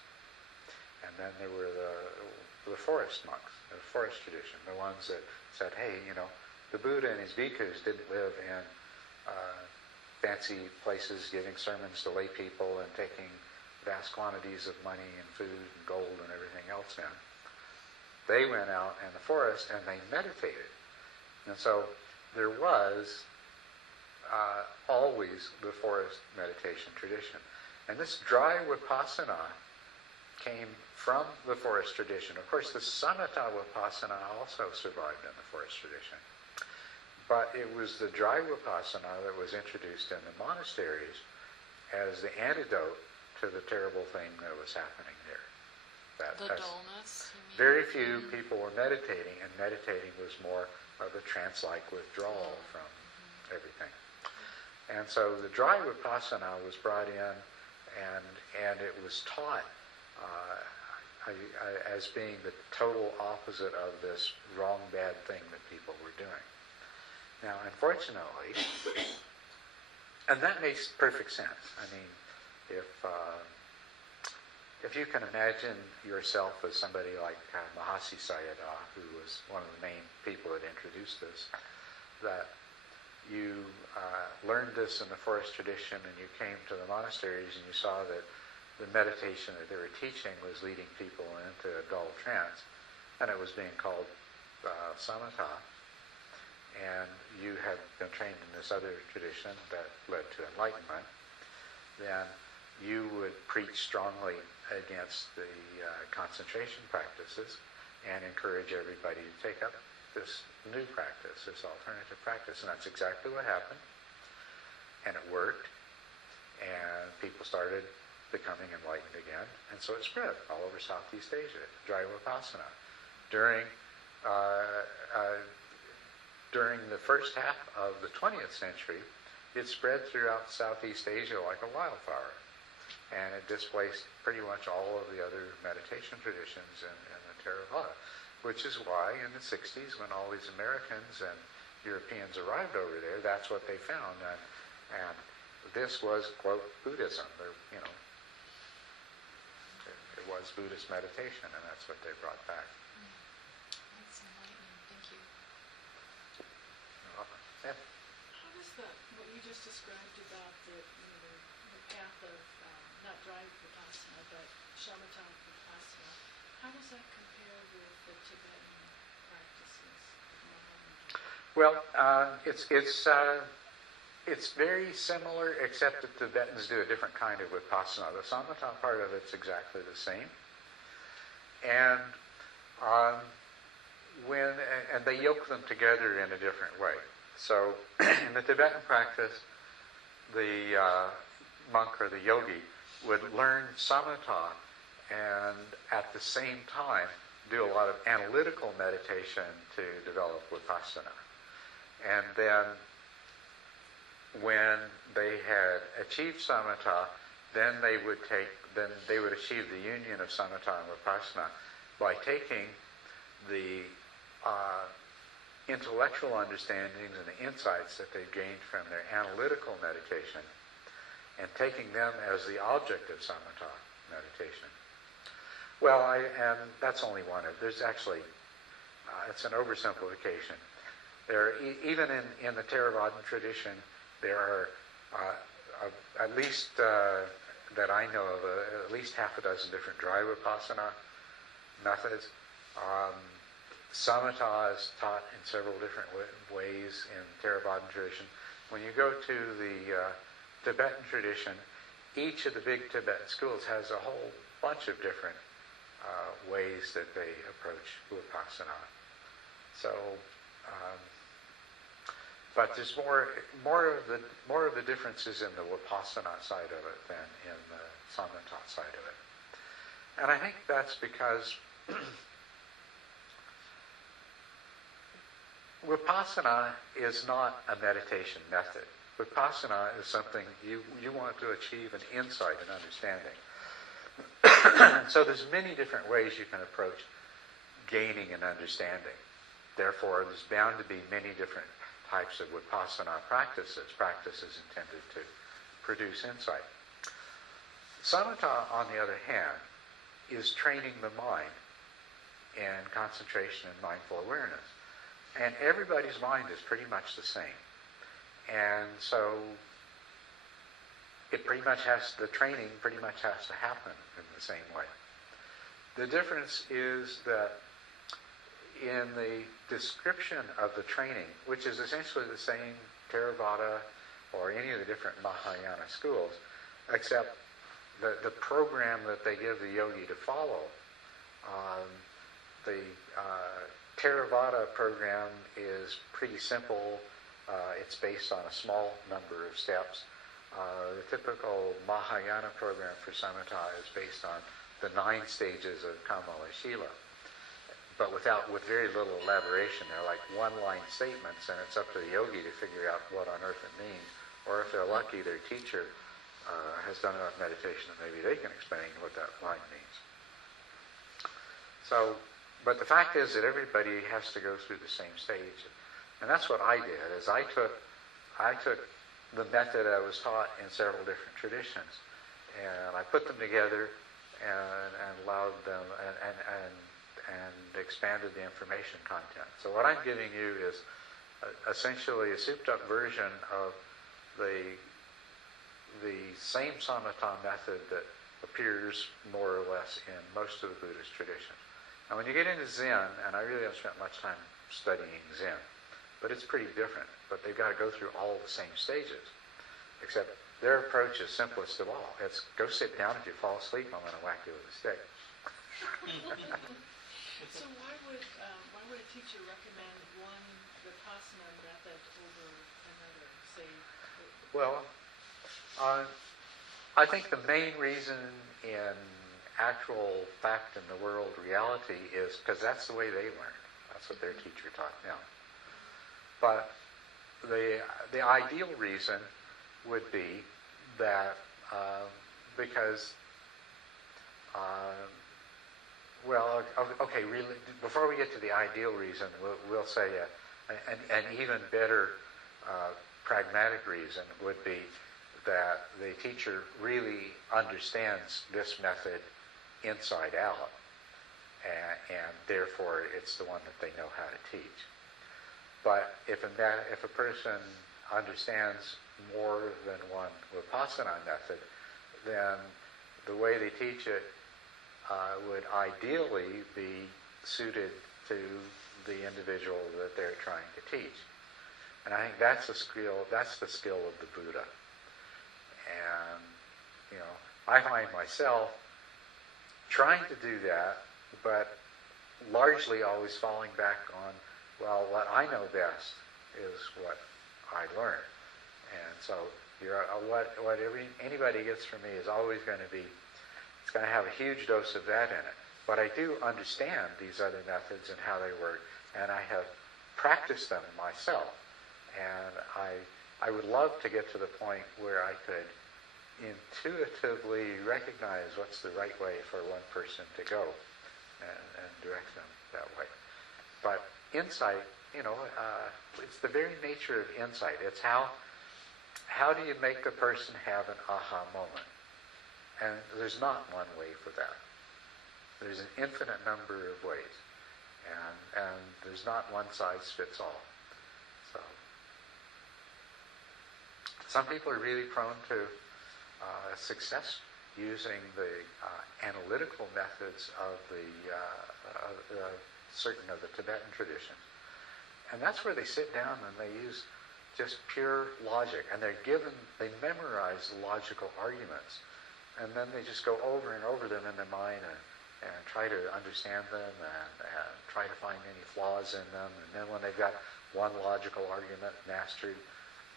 and then there were the forest monks, the forest tradition, the ones that said, hey, the Buddha and his bhikkhus didn't live in fancy places giving sermons to lay people and taking vast quantities of money and food and gold and everything else in. They went out in the forest and they meditated. And so there was always the forest meditation tradition. And this dry vipassana came from the forest tradition. Of course, the samatha vipassana also survived in the forest tradition. But it was the dry vipassana that was introduced in the monasteries as the antidote to the terrible thing that was happening there. The dullness? Very few people were meditating, and meditating was more of a trance-like withdrawal from everything. And so the dry vipassana was brought in, and it was taught as being the total opposite of this wrong, bad thing that people were doing. Now, unfortunately, and that makes perfect sense. I mean, if you can imagine yourself as somebody like Mahasi Sayadaw, who was one of the main people that introduced this, that you learned this in the forest tradition and you came to the monasteries and you saw that the meditation that they were teaching was leading people into a dull trance, and it was being called samatha, and you had been trained in this other tradition that led to enlightenment, then you would preach strongly against the concentration practices and encourage everybody to take up this new practice, this alternative practice. And that's exactly what happened. And it worked. And people started becoming enlightened again. And so it spread all over Southeast Asia, dry vipassana. During the first half of the 20th century, it spread throughout Southeast Asia like a wildfire. And it displaced pretty much all of the other meditation traditions in the Theravada, which is why in the 60s, when all these Americans and Europeans arrived over there, that's what they found. And this was, quote, Buddhism. It was Buddhist meditation, and that's what they brought back. That's enlightening. Thank you. You're welcome. Yeah. How does what you just described about the path of not dry vipassana, but shamatha vipassana, how does that compare with the Tibetan practices? Well, it's very similar, except that the Tibetans do a different kind of vipassana. The samatha part of it's exactly the same, and they yoke them together in a different way. So, in the Tibetan practice, the monk or the yogi would learn samatha and at the same time do a lot of analytical meditation to develop vipassana. And then when they had achieved samatha, then they would achieve the union of samatha and vipassana by taking the intellectual understandings and the insights that they gained from their analytical meditation and taking them as the object of samatha meditation. Well, and that's only one of, there's actually, it's an oversimplification. Even in the Theravadan tradition, there are at least that I know of, at least half a dozen different dry vipassana methods. Samatha is taught in several different ways in Theravadan tradition. When you go to the Tibetan tradition, each of the big Tibetan schools has a whole bunch of different ways that they approach vipassana. So, but there's more of the differences in the vipassana side of it than in the samatha side of it. And I think that's because vipassana is not a meditation method. Vipassana is something you want to achieve an insight and understanding. So there's many different ways you can approach gaining an understanding. Therefore, there's bound to be many different types of vipassana practices intended to produce insight. Samatha, on the other hand, is training the mind in concentration and mindful awareness. And everybody's mind is pretty much the same. And so the training pretty much has to happen in the same way. The difference is that in the description of the training, which is essentially the same Theravada or any of the different Mahayana schools, except the program that they give the yogi to follow, the Theravada program is pretty simple. It's based on a small number of steps. The typical Mahayana program for samatha is based on the 9 stages of Kamala Shila, but with very little elaboration. They're like one-line statements, and it's up to the yogi to figure out what on earth it means. Or if they're lucky, their teacher has done enough meditation that maybe they can explain what that line means. So, but the fact is that everybody has to go through the same stage, and that's what I did. Is I took the method I was taught in several different traditions, and I put them together and allowed them and expanded the information content. So what I'm giving you is essentially a souped-up version of the same samatha method that appears more or less in most of the Buddhist traditions. Now, when you get into Zen, and I really haven't spent much time studying Zen, but it's pretty different. But they've got to go through all the same stages, except their approach is simplest of all. It's go sit down. If you fall asleep, I'm going to whack you with a stick. So why would a teacher recommend one vipassana method over another? Say, Well, I think the main reason in actual fact in the world reality is because that's the way they learned. That's what their teacher taught them. But the ideal reason would be that because really, before we get to the ideal reason, we'll say an even better pragmatic reason would be that the teacher really understands this method inside out, and therefore it's the one that they know how to teach. But if a person understands more than one vipassana method, then the way they teach it would ideally be suited to the individual that they're trying to teach. And I think that's the skill of the Buddha. And I find myself trying to do that, but largely always falling back on, well, what I know best is what I learn. And so anybody gets from me is always going to be, it's going to have a huge dose of that in it. But I do understand these other methods and how they work, and I have practiced them myself. And I would love to get to the point where I could intuitively recognize what's the right way for one person to go and direct them that way. But insight, it's the very nature of insight. It's how do you make the person have an aha moment? And there's not one way for that. There's an infinite number of ways. And there's not one size fits all. Some people are really prone to success using the analytical methods of certain of the Tibetan traditions. And that's where they sit down and they use just pure logic. And they memorize logical arguments. And then they just go over and over them in their mind and try to understand them and try to find any flaws in them. And then when they've got one logical argument mastered,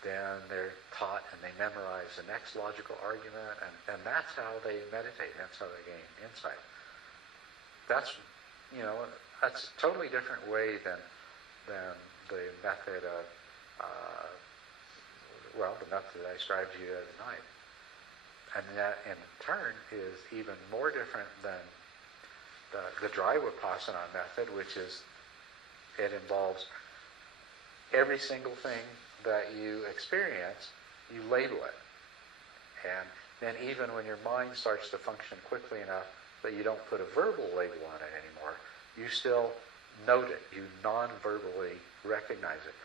then they're taught and they memorize the next logical argument, and that's how they meditate. That's how they gain insight. That's a totally different way than the method of the method I described to you the other night. And that in turn is even more different than the dry vipassana method, which is it involves every single thing that you experience, you label it. And then even when your mind starts to function quickly enough that you don't put a verbal label on it anymore, you still note it. You non-verbally recognize it.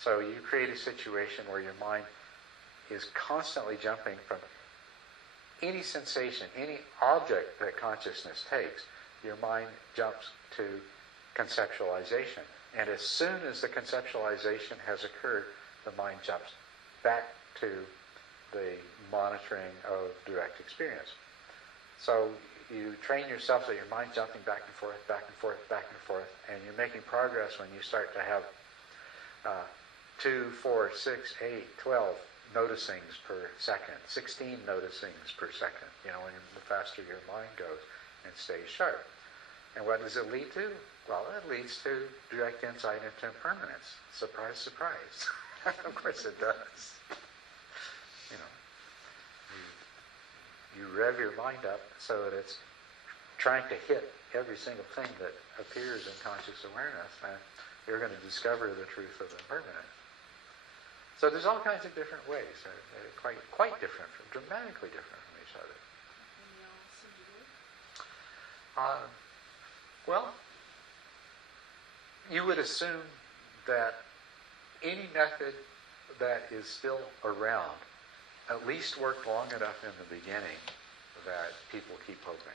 So you create a situation where your mind is constantly jumping from any sensation, any object that consciousness takes, your mind jumps to conceptualization. And as soon as the conceptualization has occurred, the mind jumps back to the monitoring of direct experience. So you train yourself so your mind's jumping back and forth, back and forth, back and forth, and you're making progress when you start to have 2, 4, 6, 8, 12 noticings per second, 16 noticings per second, when the faster your mind goes and stays sharp. And what does it lead to? Well, it leads to direct insight into impermanence. Surprise, surprise. Of course it does. You rev your mind up so that it's trying to hit every single thing that appears in conscious awareness, and you're going to discover the truth of impermanence. So there's all kinds of different ways. They're quite different, dramatically different from each other. And they all seem to work? Well, you would assume that any method that is still around at least worked long enough in the beginning that people keep hoping.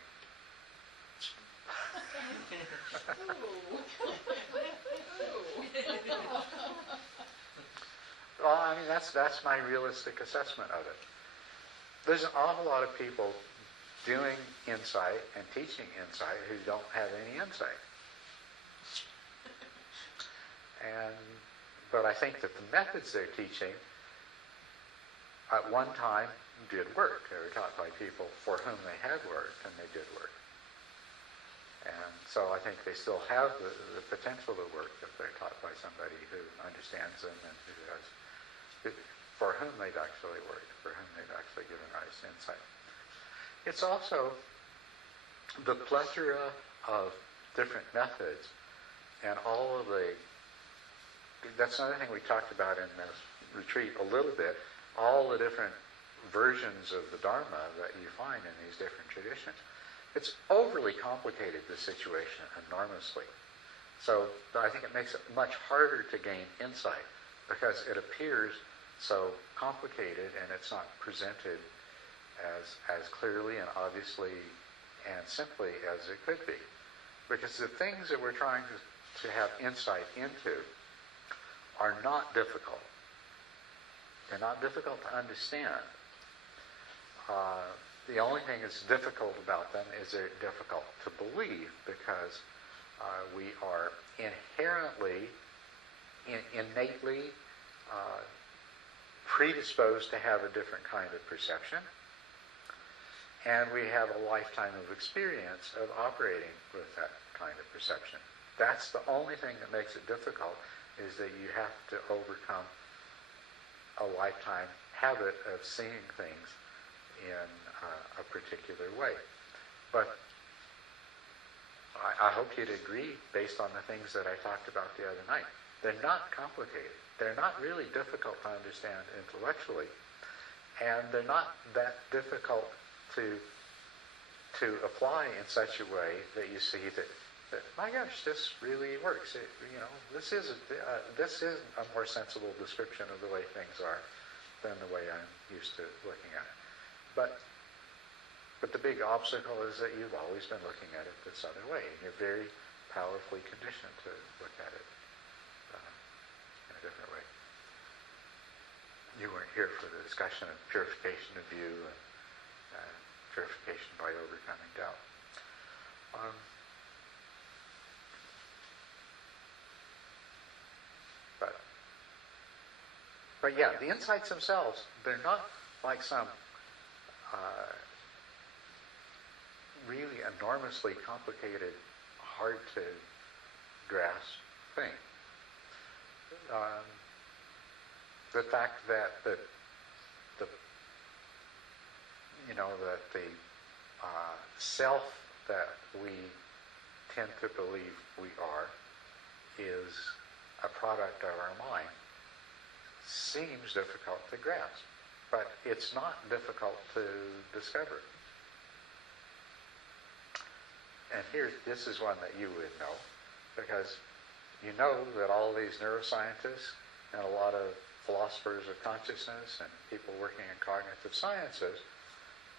Well, I mean, that's my realistic assessment of it. There's an awful lot of people doing insight and teaching insight who don't have any insight. But I think that the methods they're teaching at one time did work. They were taught by people for whom they had worked, and they did work. And so I think they still have the potential to work if they're taught by somebody who understands them and for whom they've actually worked, for whom they've actually given rise to insight. It's also the plethora of different methods and all of that's another thing we talked about in this retreat a little bit, all the different versions of the Dharma that you find in these different traditions. It's overly complicated, the situation, enormously. So I think it makes it much harder to gain insight because it appears so complicated and it's not presented as clearly and obviously and simply as it could be. Because the things that we're trying to have insight into are not difficult. They're not difficult to understand. The only thing that's difficult about them is they're difficult to believe because we are inherently, innately predisposed to have a different kind of perception. And we have a lifetime of experience of operating with that kind of perception. That's the only thing that makes it difficult, is that you have to overcome a lifetime habit of seeing things in a particular way. But I hope you'd agree, based on the things that I talked about the other night, they're not complicated. They're not really difficult to understand intellectually, and they're not that difficult to apply in such a way that you see that my gosh, this really works. This is a more sensible description of the way things are, than the way I'm used to looking at it. But the big obstacle is that you've always been looking at it this other way, and you're very powerfully conditioned to look at it in a different way. You weren't here for the discussion of purification of view and purification by overcoming doubt. But yeah, the insights themselves, they're not like some really enormously complicated, hard to grasp thing. The fact that the self that we tend to believe we are is a product of our mind seems difficult to grasp, but it's not difficult to discover. And this is one that you would know, because you know that all these neuroscientists and a lot of philosophers of consciousness and people working in cognitive sciences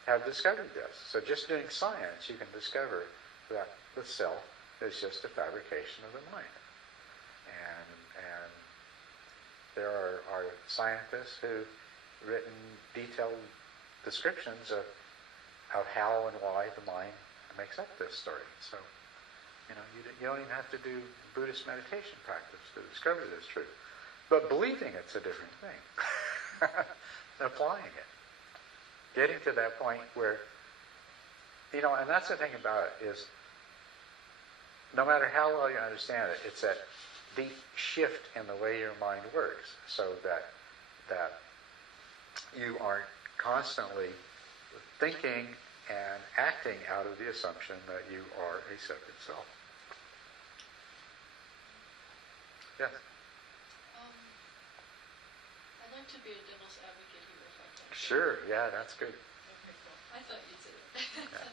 have discovered this. So just doing science, you can discover that the self is just a fabrication of the mind. And there are scientists who've written detailed descriptions of how and why the mind makes up this story. So, you don't even have to do Buddhist meditation practice to discover this truth. But believing it's a different thing. Applying it. Getting to that point where, and that's the thing about it is, no matter how well you understand it, it's that deep shift in the way your mind works, so that you aren't constantly thinking and acting out of the assumption that you are a separate self. Yes? I'd like to be a devil's advocate here if I can. Sure, yeah, that's good. Okay, cool. I thought you'd say that. Yeah.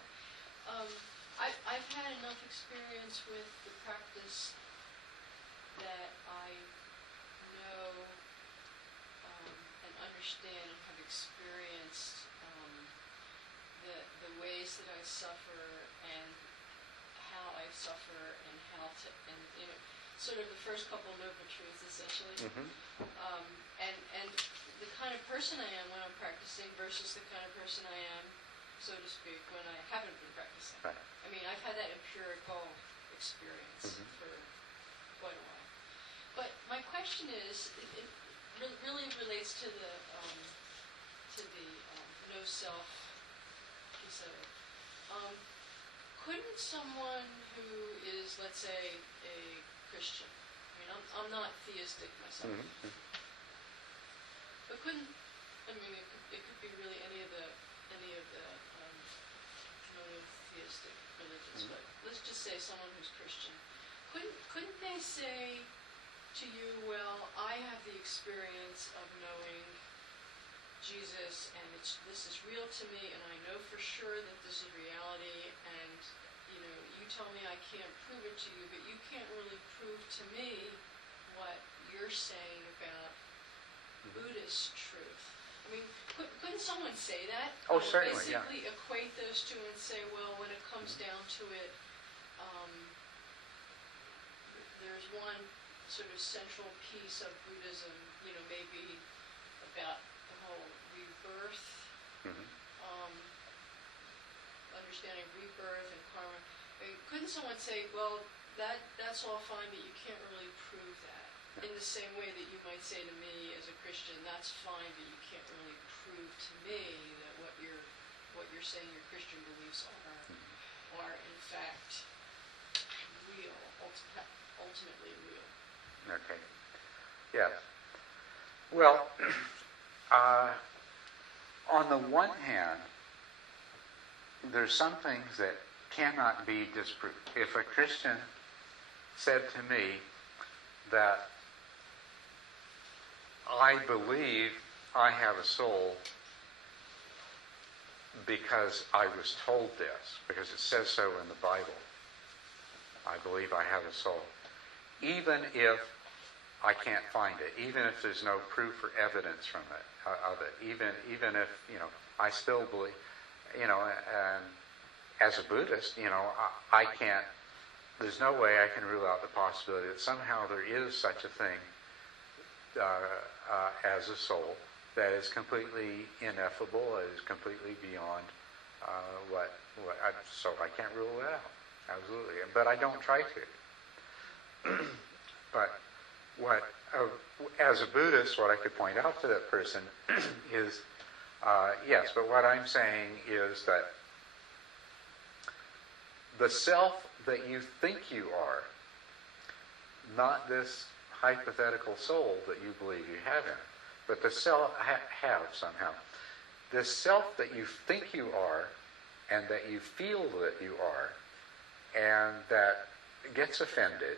I've had enough experience with the practice that I know and understand and have experienced the ways that I suffer and how I suffer and how to, and sort of the first couple noble truths essentially. Mm-hmm. And the kind of person I am when I'm practicing versus the kind of person I am, so to speak, when I haven't been practicing. Right. I mean, I've had that empirical experience for quite a while. But my question is, it really relates to the no self piece of it. Couldn't someone who is, let's say, a Christian, I mean, I'm not theistic myself, but it could be really any of the monotheistic religions, but let's just say someone who's Christian. Couldn't they say to you, well, I have the experience of knowing Jesus, and this is real to me, and I know for sure that this is reality, and you tell me I can't prove it to you, but you can't really prove to me what you're saying about Buddhist truth. I mean, couldn't someone say that? Oh, certainly, basically equate those two and say, well, when it comes down to it, there's one sort of central piece of Buddhism, maybe about the whole rebirth, understanding rebirth and karma. I mean, couldn't someone say, well, that's all fine, but you can't really prove that? In the same way that you might say to me as a Christian, that's fine, but you can't really prove to me that what you're saying your Christian beliefs are in fact real, ultimately real. Okay. Yes. Well, on the one hand, there's some things that cannot be disproved. If a Christian said to me that I believe I have a soul because I was told this, because it says so in the Bible, I believe I have a soul. Even if I can't find it, even if there's no proof or evidence from it, of it. Even if, I still believe, and as a Buddhist, I can't, there's no way I can rule out the possibility that somehow there is such a thing as a soul that is completely ineffable, is completely beyond so I can't rule that out, absolutely. But I don't try to. But as a Buddhist, what I could point out to that person is, yes, but what I'm saying is that the self that you think you are, not this hypothetical soul that you believe you have in it, but the self have somehow. This self that you think you are, and that you feel that you are, and that gets offended,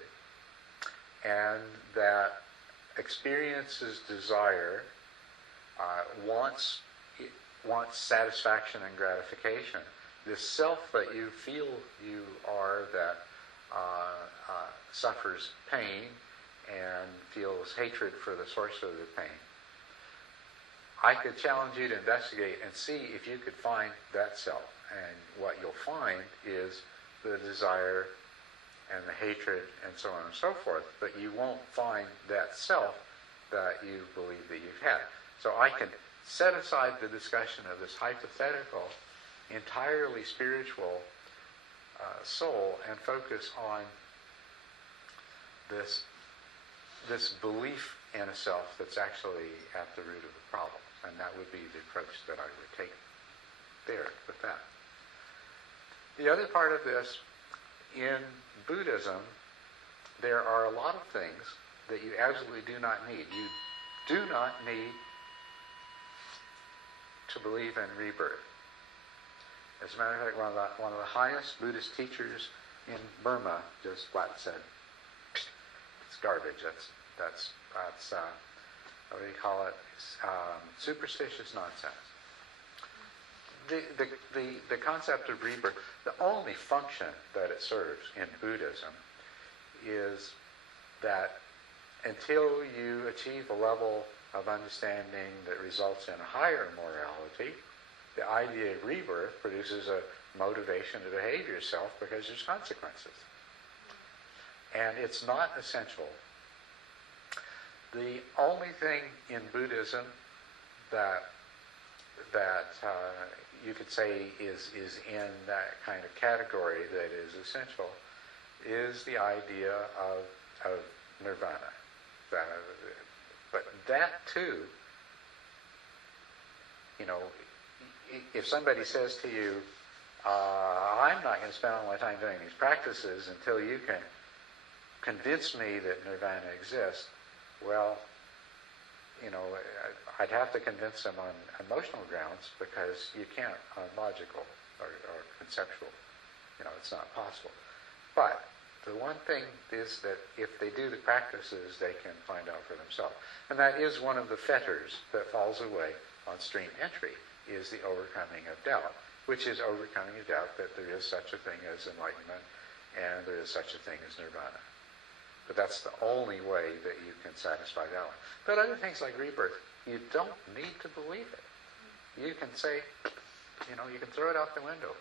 and that experiences desire, wants satisfaction and gratification. This self that you feel you are that suffers pain and feels hatred for the source of the pain. I could challenge you to investigate and see if you could find that self. And what you'll find is the desire and the hatred and so on and so forth, but you won't find that self that you believe that you've had. So I can set aside the discussion of this hypothetical, entirely spiritual soul and focus on this belief in a self that's actually at the root of the problem. And that would be the approach that I would take there with that. The other part of this, in Buddhism, there are a lot of things that you absolutely do not need. You do not need to believe in rebirth. As a matter of fact, one of the highest Buddhist teachers in Burma just flat said, "It's garbage. That's what do you call it? Superstitious nonsense." The concept of rebirth, the only function that it serves in Buddhism is that until you achieve a level of understanding that results in a higher morality, the idea of rebirth produces a motivation to behave yourself because there's consequences. And it's not essential. The only thing in Buddhism that you could say is in that kind of category that is essential is the idea of nirvana. But that too, if somebody says to you, I'm not going to spend all my time doing these practices until you can convince me that nirvana exists, well, I'd have to convince them on emotional grounds because you can't on logical or conceptual. It's not possible. But the one thing is that if they do the practices, they can find out for themselves. And that is one of the fetters that falls away on stream entry, is the overcoming of doubt, which is overcoming the doubt that there is such a thing as enlightenment and there is such a thing as nirvana. But that's the only way that you can satisfy that one. But other things like rebirth, you don't need to believe it. You can say, you can throw it out the window.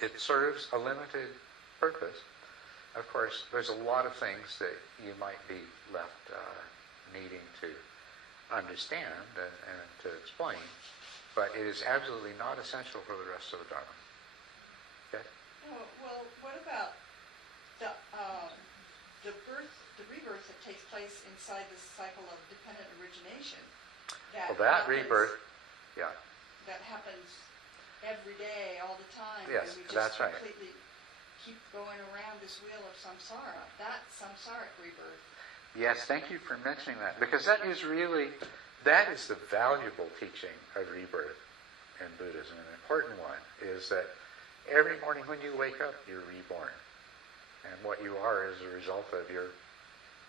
It serves a limited purpose. Of course, there's a lot of things that you might be left needing to understand and to explain, but it is absolutely not essential for the rest of the Dharma. Okay? Well, what about the rebirth that takes place inside this cycle of dependent origination? Rebirth, yeah. That happens every day, all the time. Yes, and we just that's right. completely keep going around this wheel of samsara. That's samsaric rebirth. Yes, thank you for mentioning that, because that is the valuable teaching of rebirth in Buddhism. An important one is that every morning when you wake up, you're reborn. And what you are is a result of your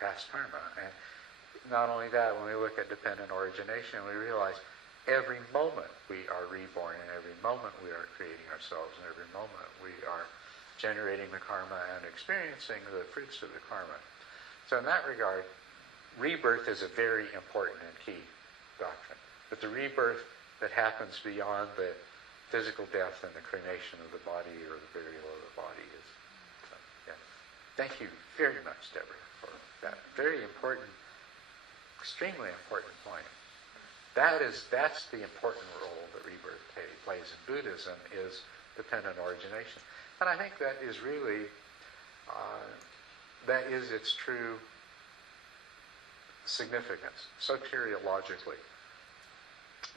past karma. And not only that, when we look at dependent origination, we realize every moment we are reborn, and every moment we are creating ourselves, and every moment we are generating the karma and experiencing the fruits of the karma. So in that regard, rebirth is a very important and key doctrine. But the rebirth that happens beyond the physical death and the cremation of the body or the burial of the body is, so, yeah. Thank you very much, Deborah, for that very important, extremely important point. That's the important role that rebirth plays in Buddhism, is dependent origination. And I think that is really, that is its true significance, soteriologically.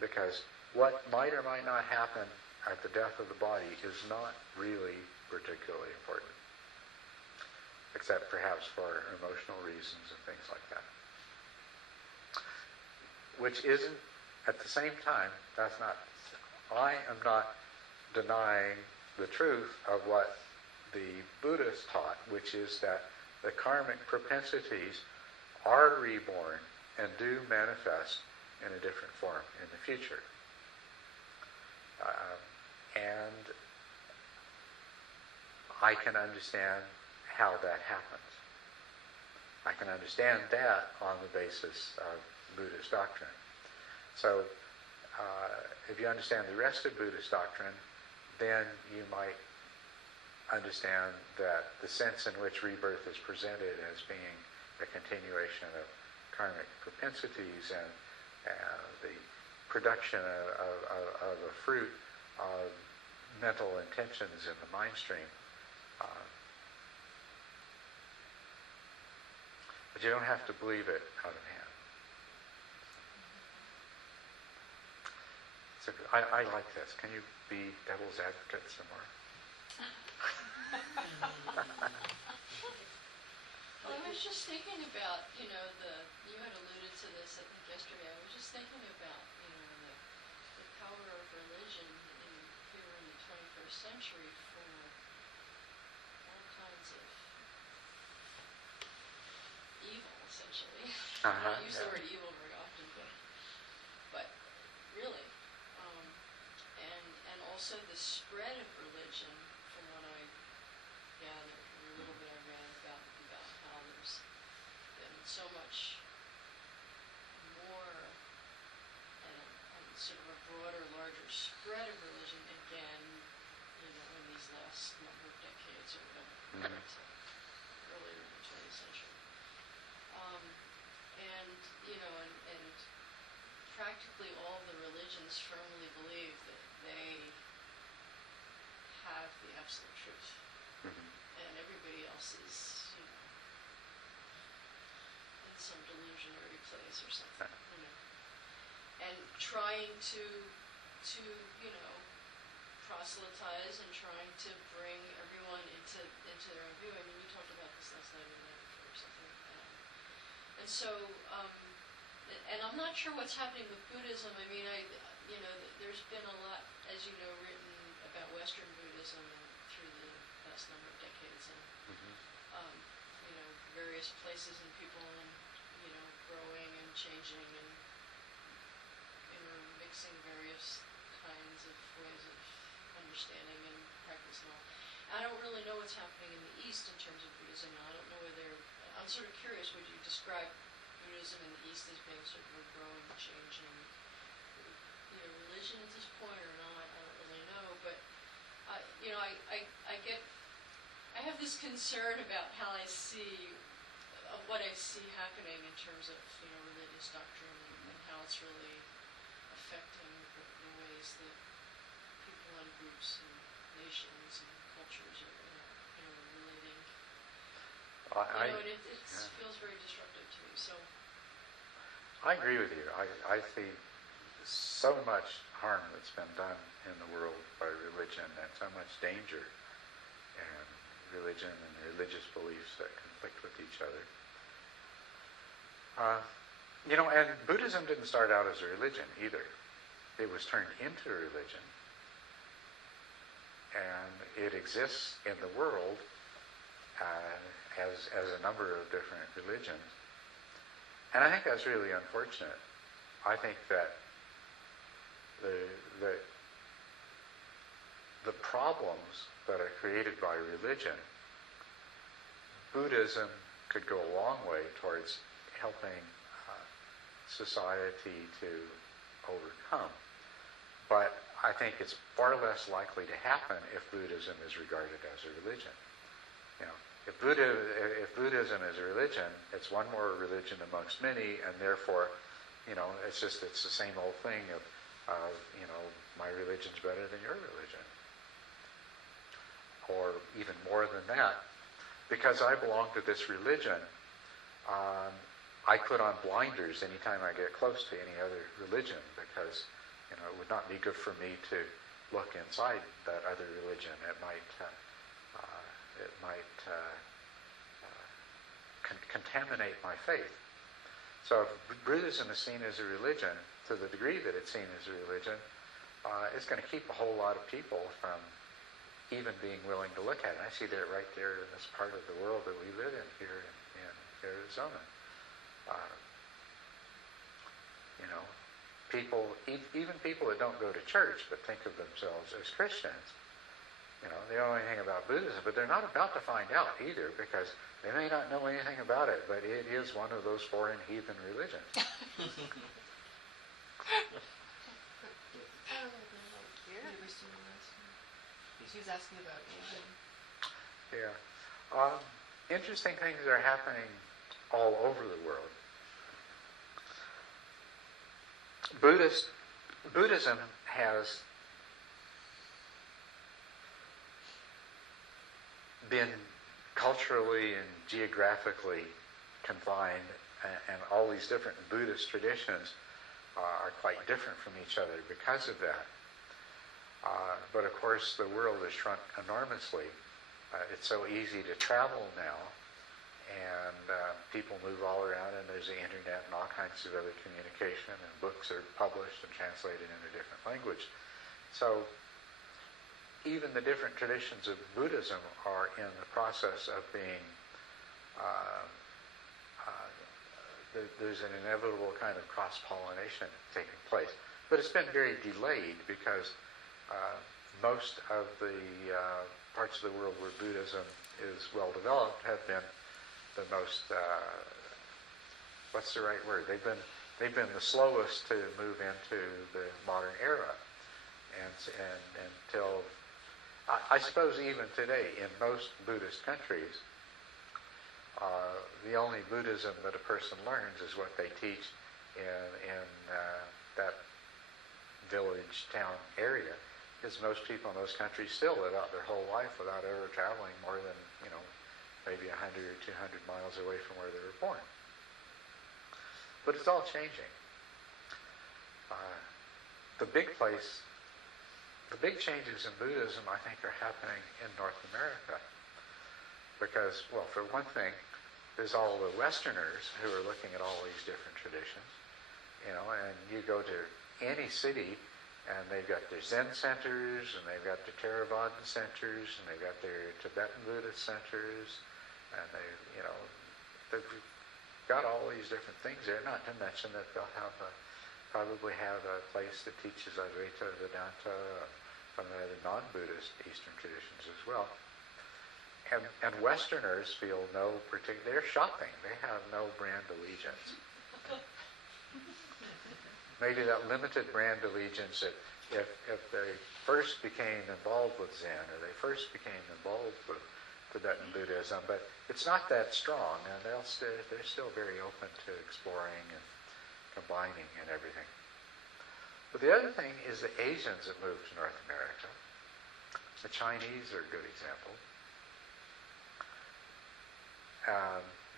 Because what might or might not happen at the death of the body is not really particularly important, except perhaps for emotional reasons and things like that. Which isn't, at the same time, I am not denying the truth of what the Buddhists taught, which is that the karmic propensities are reborn and do manifest in a different form in the future. And I can understand how that happens. I can understand that on the basis of Buddhist doctrine. So, if you understand the rest of Buddhist doctrine, then you might understand that the sense in which rebirth is presented as being a continuation of karmic propensities and the production of a fruit of mental intentions in the mind stream. But you don't have to believe it out of hand. So I like this. Can you be devil's advocate some more? Well, I was just thinking about, you had alluded to this, I think, yesterday. I was just thinking about, the power of religion here in the 21st century for all kinds of evil, essentially. I don't use the word evil very often, but really. And also the spread of religion, from what I gathered from a little bit I read about how there's been so much more and sort of a broader, larger spread of religion again, in these last number of decades or whatever, compared to earlier in the 20th century. And practically all the religions firmly believe that they have the absolute truth. And everybody else is, in some delusionary place or something, And trying to proselytize and trying to bring everyone into their own view. I mean, you talked about this last night or the night before or something. And so, and I'm not sure what's happening with Buddhism. I mean, there's been a lot, as you know, written about Western Buddhism through the last number of decades, and various places and people, and growing and changing and intermixing various kinds of ways of understanding and practice and all. I don't really know what's happening in the East in terms of Buddhism. I don't know whether, I'm sort of curious, would you describe Buddhism in the East as being sort of a growing, changing religion at this point or not? I don't really know, but I have this concern about how what I see happening in terms of religious doctrine and how it's really affecting the ways that people and groups and nations and cultures are relating. It feels very disruptive to me. So I agree with you. I see so much harm that's been done in the world by religion, and so much danger in religion and religious beliefs that conflict with each other. And Buddhism didn't start out as a religion either. It was turned into a religion, and it exists in the world as a number of different religions. And I think that's really unfortunate. I think that the problems that are created by religion, Buddhism could go a long way towards helping society to overcome. But I think it's far less likely to happen if Buddhism is regarded as a religion. You know, if Buddhism is a religion, it's one more religion amongst many, and therefore, you know, it's the same old thing of you know, my religion's better than your religion. Or even more than that, because I belong to this religion, I put on blinders anytime I get close to any other religion, because, you know, it would not be good for me to look inside that other religion. It might contaminate my faith. So if Buddhism is seen as a religion, to the degree that it's seen as a religion, it's going to keep a whole lot of people from even being willing to look at it. I see that right there in this part of the world that we live in here in Arizona. You know, people, even people that don't go to church but think of themselves as Christians, you know, they know anything about Buddhism, but they're not about to find out either, because they may not know anything about it, but it is one of those foreign heathen religions. She was asking about Asian. Yeah. Interesting things are happening all over the world. Buddhism has been culturally and geographically confined, and all these different Buddhist traditions are quite different from each other because of that. But of course, the world has shrunk enormously. It's so easy to travel now, and people move all around, and there's the internet and all kinds of other communication, and books are published and translated into different language. So even the different traditions of Buddhism are in the process of being, there's an inevitable kind of cross-pollination taking place. But it's been very delayed because most of the parts of the world where Buddhism is well developed have been the most, what's the right word? They've been the slowest to move into the modern era, and until I suppose even today in most Buddhist countries, the only Buddhism that a person learns is what they teach in that village, town area. Because most people in those countries still live out their whole life without ever traveling more than, you know, maybe 100 or 200 miles away from where they were born. But it's all changing. The big changes in Buddhism, I think, are happening in North America. Because, well, for one thing, there's all the Westerners who are looking at all these different traditions. You know, and you go to any city, and they've got their Zen centers, and they've got their Theravadan centers, and they've got their Tibetan Buddhist centers, and they've got all these different things there. Not to mention that they'll probably have a place that teaches Advaita Vedanta from the other non-Buddhist Eastern traditions as well. And Westerners feel no particular. They're shopping. They have no brand allegiance. Maybe that limited brand allegiance that if they first became involved with Zen, or they first became involved with Tibetan Buddhism, but it's not that strong, and they're still very open to exploring and combining and everything. But the other thing is the Asians that moved to North America. The Chinese are a good example.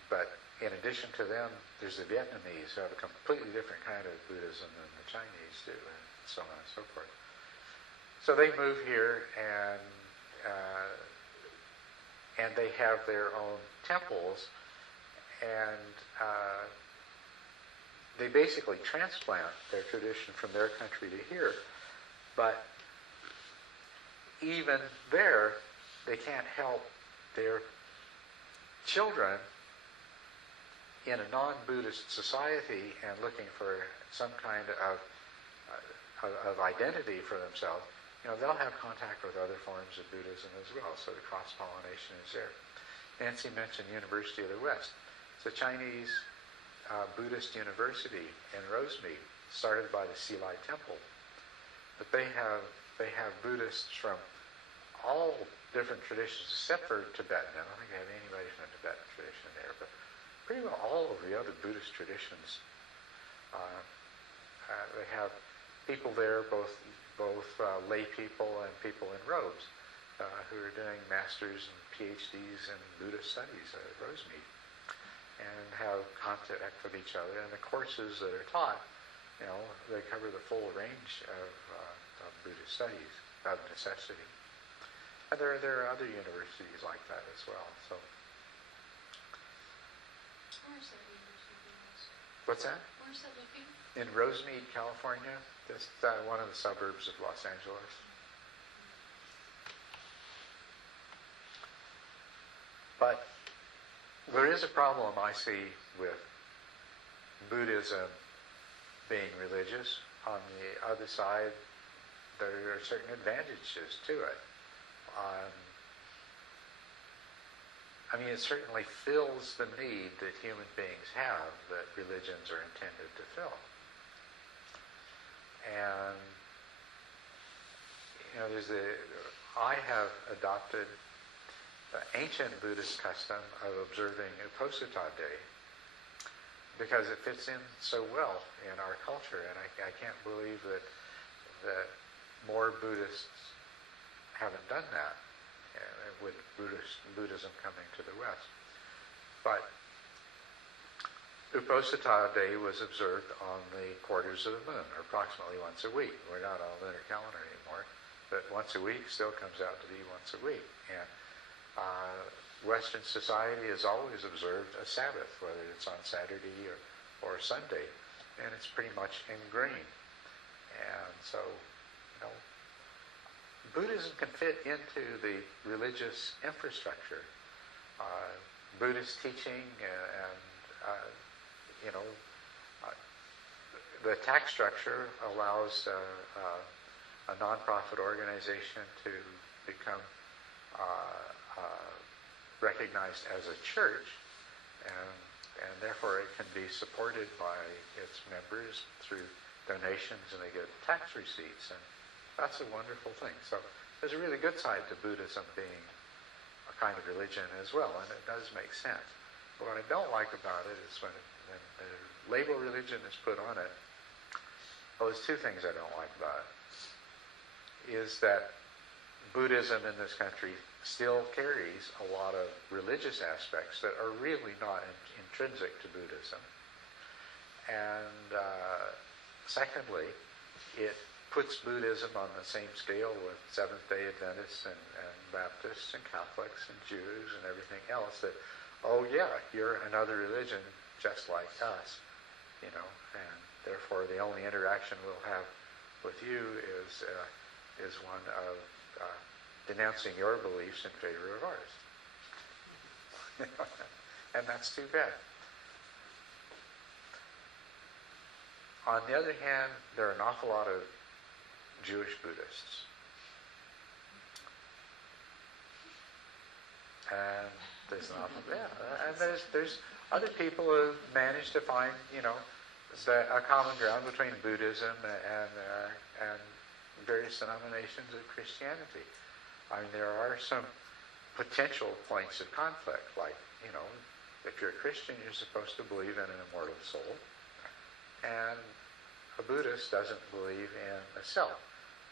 But in addition to them, there's the Vietnamese who have a completely different kind of Buddhism than the Chinese do, and so on and so forth. So they move here, and they have their own temples, and they basically transplant their tradition from their country to here. But even there, they can't help their children in a non-Buddhist society and looking for some kind of identity for themselves. You know, they'll have contact with other forms of Buddhism as well, so the cross-pollination is there. Nancy mentioned University of the West. the Chinese Buddhist university in Rosemead, started by the Silai Temple. But they have Buddhists from all different traditions, except for Tibetan. I don't think they have anybody from the Tibetan tradition there, but pretty well all of the other Buddhist traditions. They have people there, both lay people and people in robes, who are doing masters and PhDs in Buddhist studies at Rosemead, and have contact with each other. And the courses that are taught, they cover the full range of Buddhist studies of necessity. And there are other universities like that as well. So, Where's that university? what's that? Where's that located? In Rosemead, California, just one of the suburbs of Los Angeles. But there is a problem I see with Buddhism being religious. On the other side, there are certain advantages to it. It certainly fills the need that human beings have that religions are intended to fill. And, I have adopted the ancient Buddhist custom of observing Uposatha Day because it fits in so well in our culture, and I can't believe that more Buddhists haven't done that with Buddhism coming to the West. But Uposatha Day was observed on the quarters of the moon, or approximately once a week. We're not on a lunar calendar anymore, but once a week still comes out to be once a week. And Western society has always observed a Sabbath, whether it's on Saturday or Sunday, and it's pretty much ingrained. And so, Buddhism can fit into the religious infrastructure. Buddhist teaching and the tax structure allows a nonprofit organization to become recognized as a church, and therefore it can be supported by its members through donations, and they get tax receipts, and that's a wonderful thing. So there's a really good side to Buddhism being a kind of religion as well, and it does make sense. But what I don't like about it is when the label religion is put on it. Well, there's two things I don't like about it. Is that Buddhism in this country still carries a lot of religious aspects that are really not intrinsic to Buddhism. And secondly, it puts Buddhism on the same scale with Seventh-day Adventists and Baptists and Catholics and Jews and everything else, that, oh yeah, you're another religion just like us, and therefore the only interaction we'll have with you is one of denouncing your beliefs in favor of ours. And that's too bad. On the other hand, there are an awful lot of Jewish Buddhists. And there's an awful, and there's other people who managed to find, a common ground between Buddhism and various denominations of Christianity. There are some potential points of conflict, like, if you're a Christian, you're supposed to believe in an immortal soul, and a Buddhist doesn't believe in a self.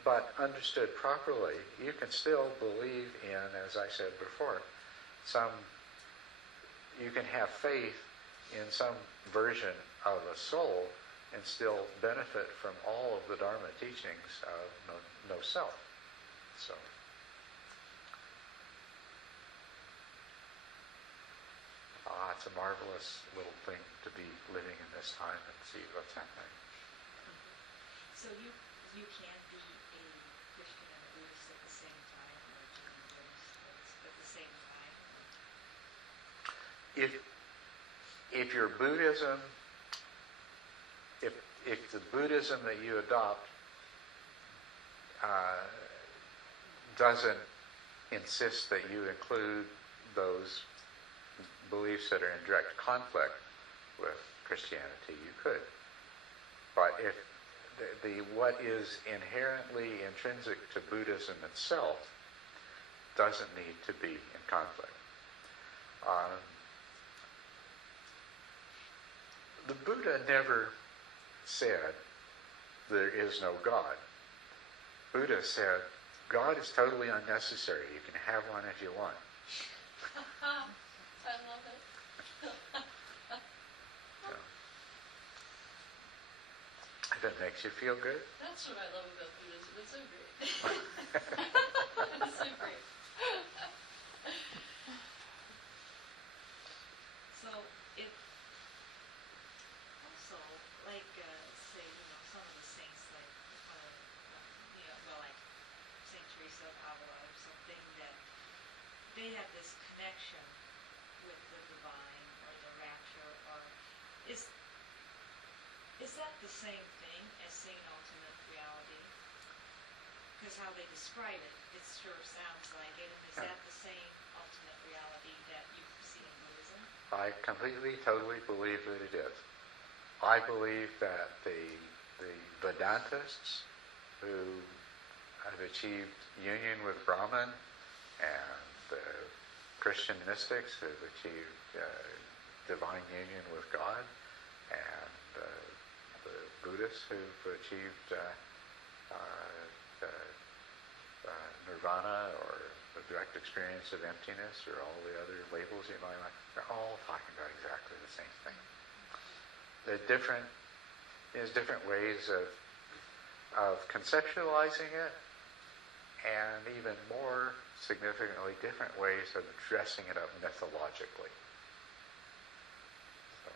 But understood properly, you can still believe in, as I said before, you can have faith in some version of a soul and still benefit from all of the Dharma teachings of no self. So, it's a marvelous little thing to be living in this time and see what's happening. So you can't be a Christian and a Buddhist at the same time, or a Jew and a Buddhist at the same time? If your Buddhism, if the Buddhism that you adopt doesn't insist that you include those beliefs that are in direct conflict with Christianity, you could. But if what is inherently intrinsic to Buddhism itself doesn't need to be in conflict. The Buddha never said there is no God. Buddha said God is totally unnecessary. You can have one if you want. I love it. So, if that makes you feel good. That's what I love about Buddhism. It's so great. It's so great. So it also, like, say, some of the saints, like, like Saint Teresa of Avila or something, that they have this connection with the divine or the rapture, or is that the same thing as seeing ultimate reality? Because how they describe it, it sure sounds like it. And is that the same ultimate reality that you see in Buddhism? I completely, totally believe that it is. I believe that the Vedantists who have achieved union with Brahman and the Christian mystics who have achieved divine union with God and the Buddhists who've achieved nirvana or the direct experience of emptiness or all the other labels you might like, they're all talking about exactly the same thing. There's different ways of conceptualizing it, and even more significantly, different ways of dressing it up mythologically. So,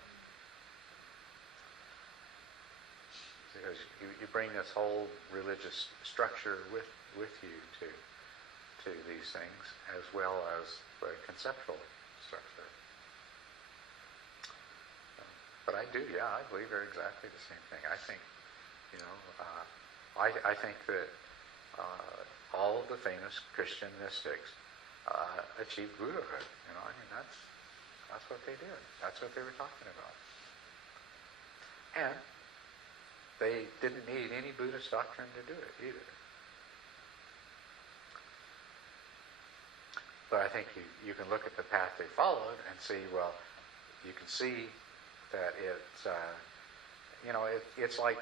because you bring this whole religious structure with you to these things, as well as the conceptual structure. But I believe they're exactly the same thing. I think, I think that all of the famous Christian mystics achieved Buddhahood. That's what they did. That's what they were talking about. And they didn't need any Buddhist doctrine to do it either. But I think you can look at the path they followed and see, well, you can see that it's, it's like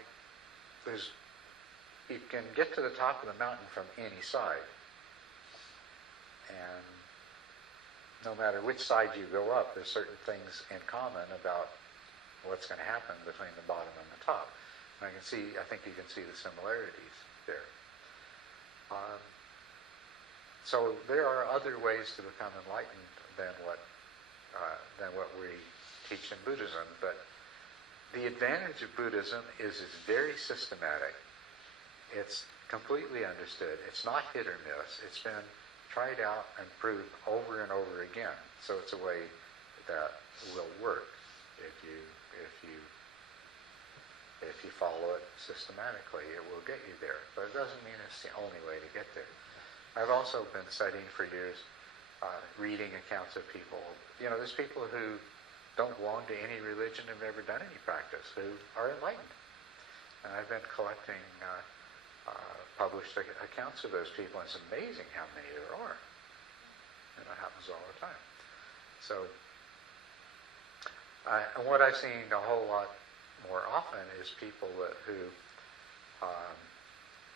you can get to the top of the mountain from any side. And no matter which side you go up, there's certain things in common about what's going to happen between the bottom and the top. And I think you can see the similarities there. So there are other ways to become enlightened than what we teach in Buddhism. But the advantage of Buddhism is it's very systematic. It's completely understood. It's not hit or miss. It's been tried out and proved over and over again. So it's a way that will work if you follow it systematically. It will get you there. But it doesn't mean it's the only way to get there. I've also been studying for years, reading accounts of people. There's people who don't belong to any religion, have never done any practice, who are enlightened. And I've been collecting published accounts of those people, and it's amazing how many there are. And it happens all the time. So, and what I've seen a whole lot more often is people who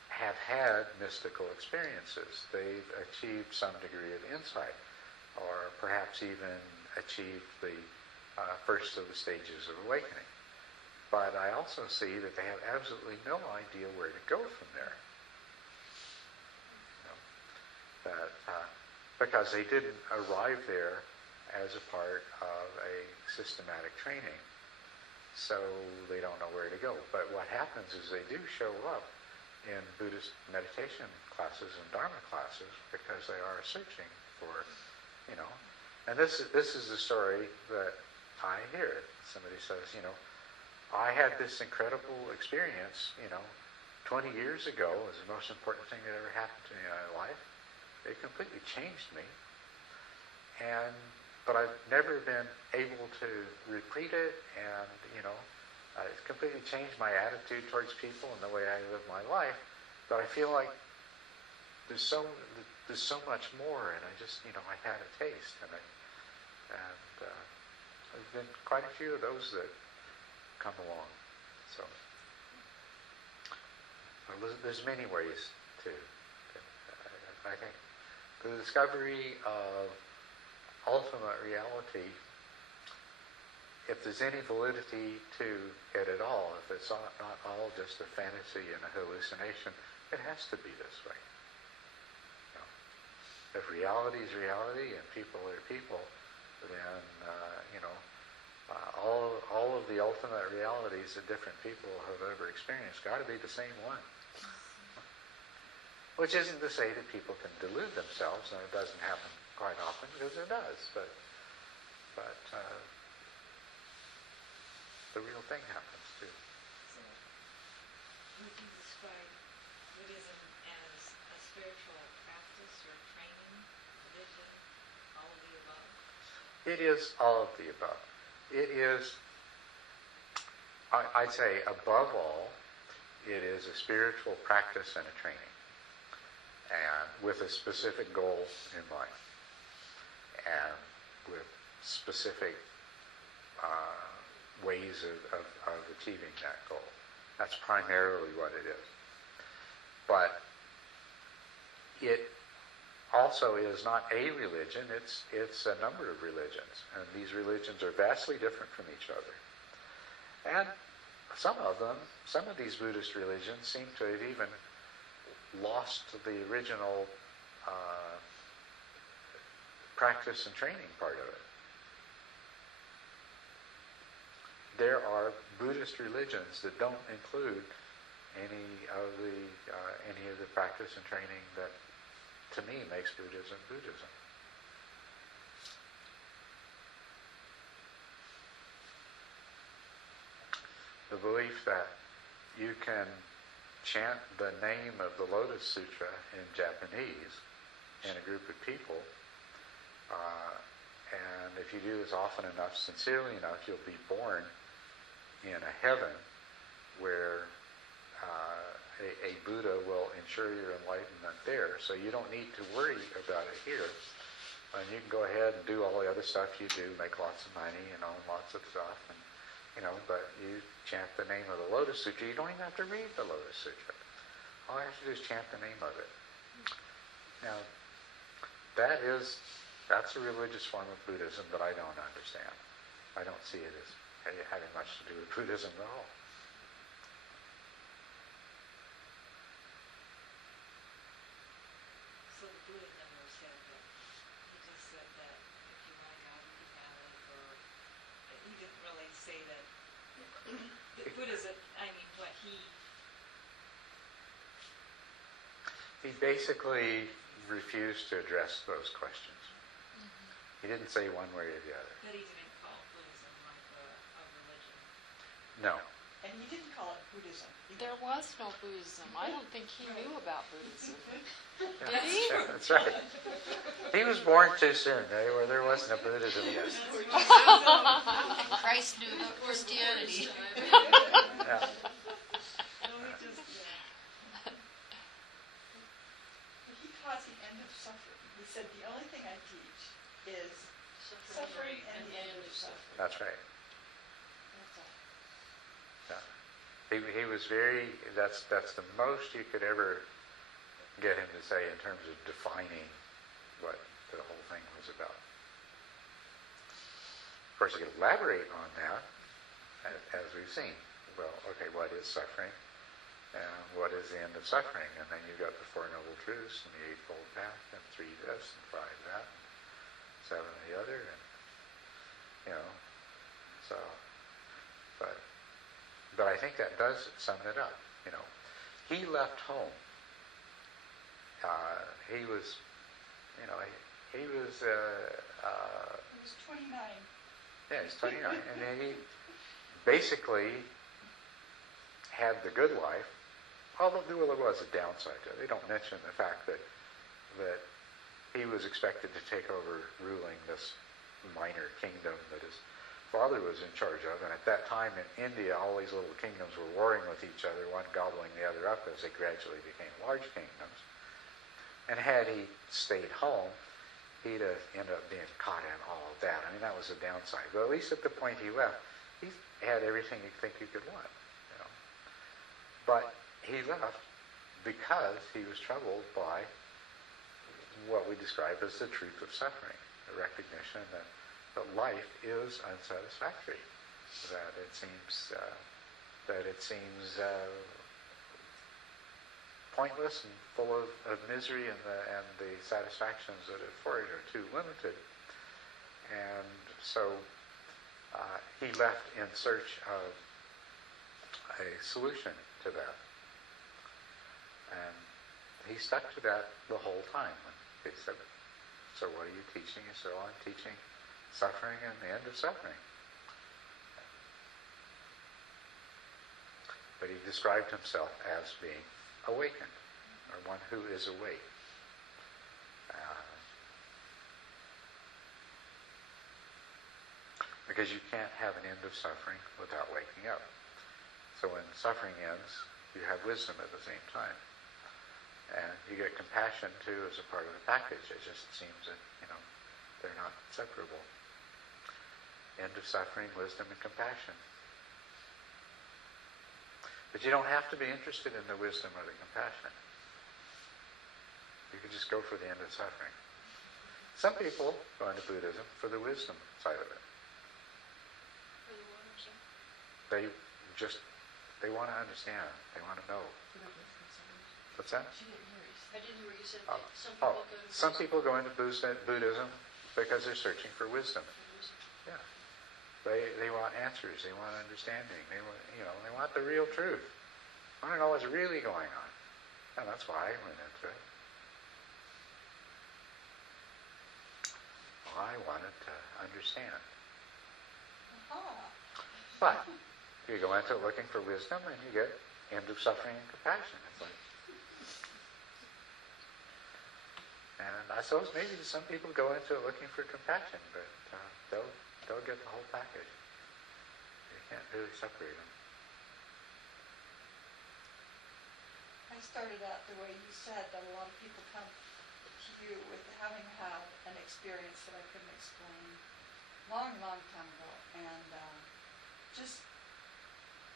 have had mystical experiences. They've achieved some degree of insight, or perhaps even achieved the first of the stages of awakening. But I also see that they have absolutely no idea where to go from there. Because they didn't arrive there as a part of a systematic training, so they don't know where to go. But what happens is they do show up in Buddhist meditation classes and Dharma classes because they are searching for, and this is the story that I hear. Somebody says, I had this incredible experience, 20 years ago. It was the most important thing that ever happened to me in my life. It completely changed me. but I've never been able to repeat it, and it's completely changed my attitude towards people and the way I live my life. But I feel like there's so much more, and I just I had a taste, and there's been quite a few of those that come along. So there's many ways to. I think the discovery of ultimate reality, if there's any validity to it at all, if it's not all just a fantasy and a hallucination, it has to be this way. If reality is reality and people are people, then all of the ultimate realities that different people have ever experienced got to be the same one. Which isn't to say that people can delude themselves, and it doesn't happen quite often, because it does, but the real thing happens too. So, would you describe Buddhism as a spiritual practice or training, religion, all of the above? It is all of the above. It is, I'd say, above all, it is a spiritual practice and a training, and with a specific goal in mind, and with specific ways of achieving that goal. That's primarily what it is. But it also is not a religion, it's a number of religions, and these religions are vastly different from each other. And some of these Buddhist religions seem to have even lost the original practice and training part of it. There are Buddhist religions that don't include any of the practice and training that, to me, makes Buddhism Buddhism. The belief that you can chant the name of the Lotus Sutra in Japanese in a group of people, and if you do this often enough, sincerely enough, you'll be born in a heaven where a Buddha will ensure your enlightenment there, so you don't need to worry about it here. And you can go ahead and do all the other stuff you do, make lots of money and own lots of stuff, and but you chant the name of the Lotus Sutra. You don't even have to read the Lotus Sutra. All you have to do is chant the name of it. Now, that's a religious form of Buddhism that I don't understand. I don't see it as having much to do with Buddhism at all. So the Buddha never said that. He just said that if you want God, you can have it, or he didn't really say that. Buddhism, what he basically refused to address those questions. He didn't say one way or the other. But he didn't call Buddhism like a religion. No. And he didn't call it Buddhism. There was no Buddhism. I don't think he knew about Buddhism. Yeah, Did he? that's right. He was born too soon. There wasn't a Buddhism yet. Christ knew about Christianity. Yeah. He taught the end of suffering. He said, the only thing I teach is suffering and the end of suffering. That's right. That's all. Yeah. He was very. That's the most you could ever get him to say in terms of defining what the whole thing was about. Of course, you could elaborate on that, as we've seen. Well, okay, what is suffering? And what is the end of suffering? And then you've got the Four Noble Truths and the Eightfold Path and 3 this and 5 that and 7 the other, and so. But I think that does sum it up. He left home. He was 29. Yeah, he's 29, and then he basically had the good life. Although there was a downside to it. They don't mention the fact that he was expected to take over ruling this minor kingdom that his father was in charge of. And at that time in India, all these little kingdoms were warring with each other, one gobbling the other up as they gradually became large kingdoms. And had he stayed home, he'd have ended up being caught in all of that. I mean, that was the downside. But at least at the point he left, he had everything you think you could want. You know. But he left because he was troubled by what we describe as the truth of suffering, the recognition that life is unsatisfactory, that it seems pointless and full of misery, and the satisfactions that it affords are too limited. And so he left in search of a solution to that. And he stuck to that the whole time. He said, so what are you teaching? He said, I'm teaching suffering and the end of suffering. But he described himself as being awakened, or one who is awake. Because you can't have an end of suffering without waking up. So when suffering ends, you have wisdom at the same time. And you get compassion too as a part of the package. It just seems that, they're not separable. End of suffering, wisdom, and compassion. But you don't have to be interested in the wisdom or the compassion. You can just go for the end of suffering. Some people go into Buddhism for the wisdom side of it. They want to understand. They want to know. What's that? I didn't hear what you said. Some people go into Buddhism because they're searching for wisdom. Yeah. They want answers. They want understanding. They want the real truth. I want to know what's really going on. And that's why I went into it. I wanted to understand. But you go into it looking for wisdom, and you get end of suffering and compassion. It's like, and I suppose maybe some people go into it looking for compassion, but they'll get the whole package. You can't really separate them. I started out the way you said, that a lot of people come to you with having had an experience that I couldn't explain long time ago, and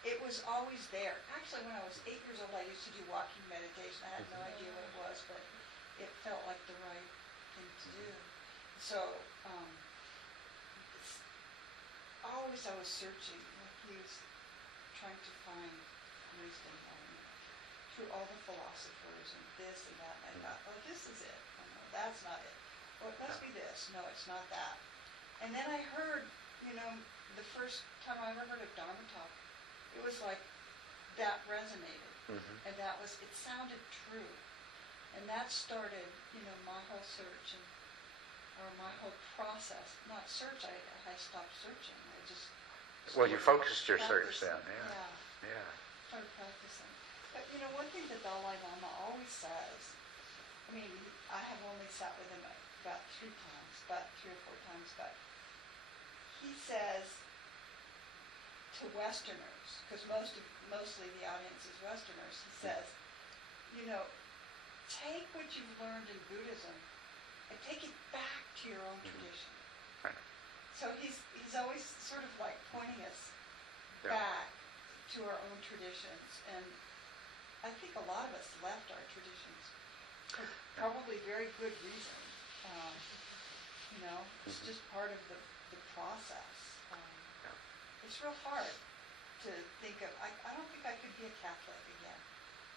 it was always there. Actually, when I was 8 years old, I used to do walking meditation. I had no idea what it was, but it felt like the right thing to do. So, always I was searching, like he was trying to find wisdom through all the philosophers and this and that. And I thought, oh, this is it. Oh, no, that's not it. Oh, it must be this. No, it's not that. And then I heard, the first time I ever heard of Dharma talk, it was like that resonated. Mm-hmm. And it sounded true. And that started, my whole search or my whole process. Not search, I stopped searching. I just... Well, you focused your search then, yeah. Started practicing. But, one thing the Dalai Lama always says, I have only sat with him about 3 or 4 times, but he says to Westerners, because mostly the audience is Westerners, he says, take what you've learned in Buddhism and take it back to your own tradition. Right. So he's always sort of like pointing us back to our own traditions, and I think a lot of us left our traditions for probably very good reason. It's just part of the process. It's real hard to think of. I don't think I could be a Catholic again.